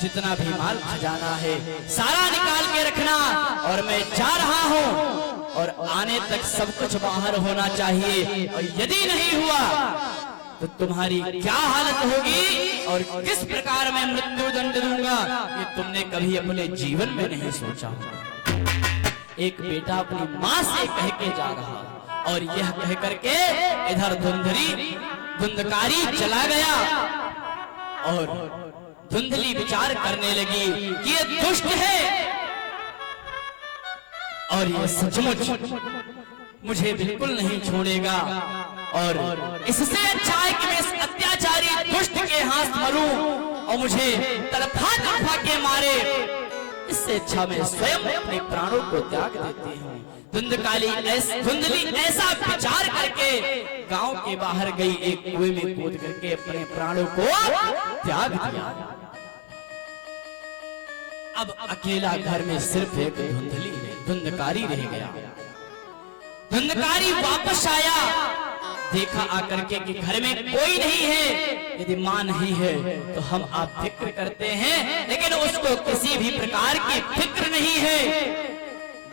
जितना भी माल खजाना है सारा निकाल के रखना और मैं जा रहा हूँ और आने तक सब कुछ बाहर होना चाहिए, और यदि नहीं हुआ तो तुम्हारी क्या हालत होगी और किस प्रकार मैं मृत्यु दंड दूंगा, ये तुमने कभी अपने जीवन में नहीं सोचा। एक बेटा अपनी माँ से कह के जा रहा और यह कह करके इधर धुंधकारी चला गया और धुंधली विचार करने लगी कि ये दुष्ट है और ये सचमुच मुझे बिल्कुल नहीं छोड़ेगा, और इससे अच्छा है कि मैं इस अत्याचारी दुष्ट के हाथ मरूं और मुझे तड़फा तड़फा के मारे, इससे अच्छा मैं स्वयं अपने प्राणों को त्याग देती हूँ। धुंधली ऐसा विचार करके गांव के बाहर गई, एक कुएं में कूद करके अपने प्राणों को त्याग दिया। अब अकेला घर में सिर्फ एक धुंधकारी रह गया। धुंधकारी वापस आया, देखा आकर के कि घर में कोई नहीं है। यदि माँ नहीं है तो हम आप फिक्र करते हैं, लेकिन उसको किसी भी प्रकार की फिक्र नहीं है।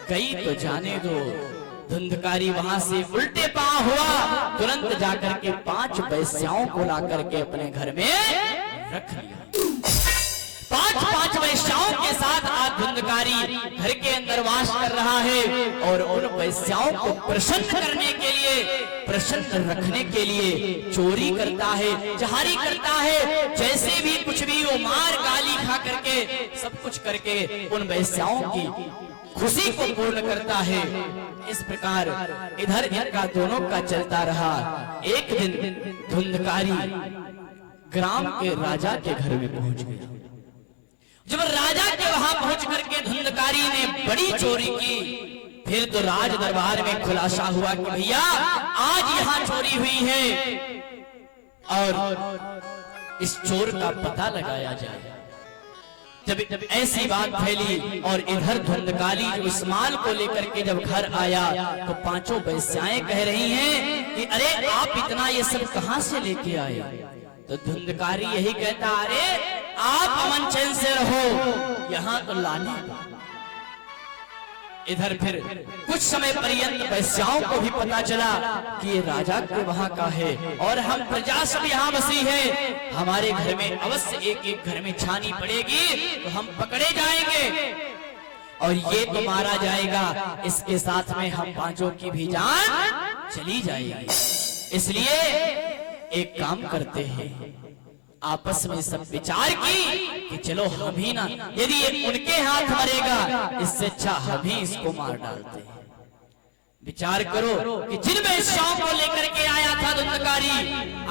गई तो जाने दो। धुंधकारी वहां से उल्टे पांव हुआ, तुरंत जाकर के 5 वैश्याओं को ला करके अपने घर में रख लिया। वैश्याओं के साथ आज धुंधकारी घर के अंदर वास कर रहा है और उन वैश्याओं को प्रसन्न करने के लिए, प्रसन्न रखने के लिए चोरी करता है, जहारी करता है, जैसे भी कुछ भी वो मार गाली खा करके सब कुछ करके उन वैश्याओं की खुशी को पूर्ण करता है। इस प्रकार इधर इनका दोनों का चलता रहा। एक दिन धुंधकारी ग्राम के राजा के घर में पहुंच गया। जब राजा के वहां पहुंच करके धुंधकारी ने बड़ी चोरी की, फिर तो राज दरबार में खुलासा हुआ कि भैया आज यहाँ चोरी हुई है और इस चोर का पता लगाया जाए। जब ऐसी बात फैली और इधर धुंधकारी उस माल को लेकर के जब घर आया तो पांचों वैश्याएं कह रही हैं कि अरे आप इतना ये सब कहां से लेके आए? तो धुंधकारी यही कहता, अरे आप अमन चैन से रहो, यहाँ तो लानी। इधर फिर कुछ समय पर्यंत वैश्याओं को भी पता चला कि ये राजा के वहां का है और हम प्रजा सब यहाँ बसी है, हमारे घर में अवश्य एक एक घर में छानी पड़ेगी तो हम पकड़े जाएंगे और ये तो मारा जाएगा, इसके साथ में हम पांचों की भी जान चली जाएगी। इसलिए एक काम करते हैं, आपस में सब विचार की कि चलो हम ही ना, यदि ये उनके हाथ मरेगा इससे अच्छा हम ही इसको मार डालते हैं। विचार करो कि जिन वैश्याओं को लेकर के आया था धुंधकारी,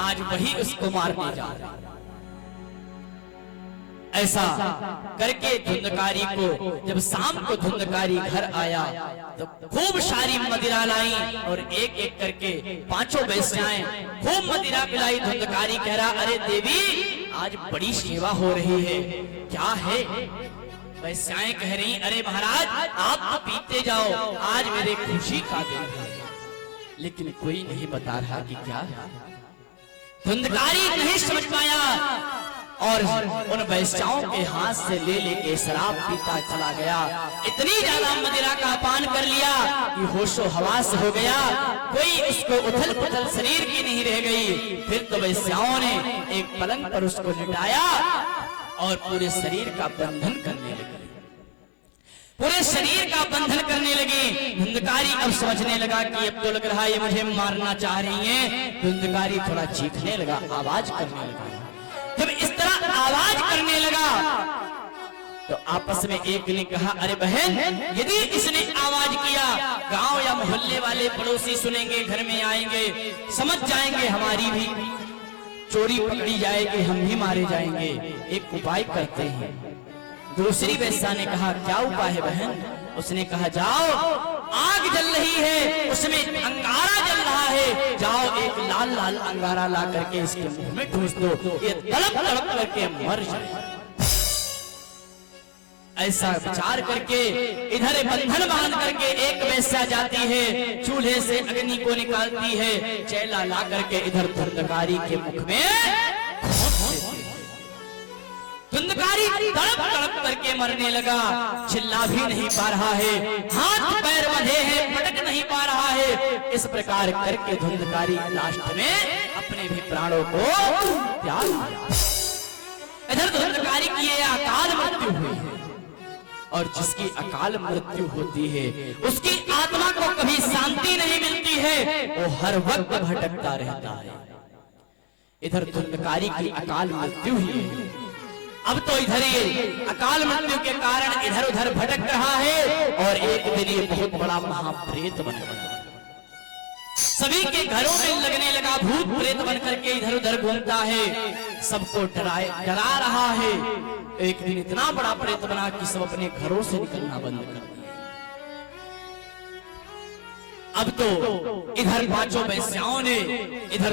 आज वही उसको मारने जा रहा है। ऐसा करके धुंधकारी को जब शाम को धुंधकारी घर आया तो खूब सारी मदिरा लाई और एक एक करके पांचों वैश्याएं खूब मदिरा पिलाई। धुंधकारी कह रहा, अरे देवी आज बड़ी सेवा हो रही है, क्या है? वैश्याएं कह रही, अरे महाराज आप तो पीते जाओ, आज मेरे खुशी का दिन है। लेकिन कोई नहीं बता रहा कि क्या है। धुंधकारी नहीं समझ पाया और उन वैश्याओं के हाथ से ले लेके शराब पीता चला गया। इतनी ज्यादा मदिरा का पान कर लिया कि होशो हवास हो गया, कोई उसको उथल पुथल शरीर की नहीं रह गई। फिर तो वैश्याओं ने एक पलंग पर उसको लिटाया और पूरे शरीर का बंधन करने लगे, पूरे शरीर का बंधन करने लगे। धुंधकारी अब समझने लगा कि अब तो लग रहा है ये मुझे मारना चाह रही है। धुंधकारी थोड़ा चीखने लगा, आवाज करने लगा। जब इस तरह आवाज करने लगा तो आपस में एक ने कहा, अरे बहन यदि इसने आवाज किया गांव या मोहल्ले वाले पड़ोसी सुनेंगे, घर में आएंगे, समझ जाएंगे हमारी भी चोरी पकड़ी जाएगी, हम भी मारे जाएंगे। एक उपाय करते हैं। दूसरी वैश्या ने कहा, क्या उपाय है बहन? उसने कहा, जाओ आग जल रही है, उसमें अंगारा जल रहा है, जाओ एक लाल लाल अंगारा ला करके इसके मुंह में ठूस दो, ये तड़प तड़प करके मर जाए। ऐसा विचार करके इधर बंधन बांध करके एक वैश्या जाती है, चूल्हे से अग्नि को निकालती है, चैला ला करके इधर धुंधकारी के मुख में धुंधकारी तड़प तड़प करके मरने लगा। चिल्ला भी नहीं पा रहा है, हाथ पैर बंधे हैं, पटक नहीं पा रहा है। इस प्रकार करके धुंधकारी लास्ट में अपने भी प्राणों को त्याग दिया। इधर धुंधकारी की अकाल मृत्यु हुई है और जिसकी अकाल मृत्यु होती है उसकी आत्मा को कभी शांति नहीं मिलती है, वो हर वक्त भटकता रहता है। इधर धुंधकारी की अकाल मृत्यु हुई है। अब तो इधर ये अकाल मृत्यु के कारण इधर उधर भटक रहा है और एक दिन ये बहुत बड़ा महाप्रेत बन गया। सभी के घरों में लगने लगा, भूत प्रेत बन करके इधर उधर घूमता है, सबको डरा रहा है। एक दिन इतना बड़ा प्रेत बना कि सब अपने घरों से निकलना बंद कर दिया। अब तो इधर पांचों वैश्याओं ने इधर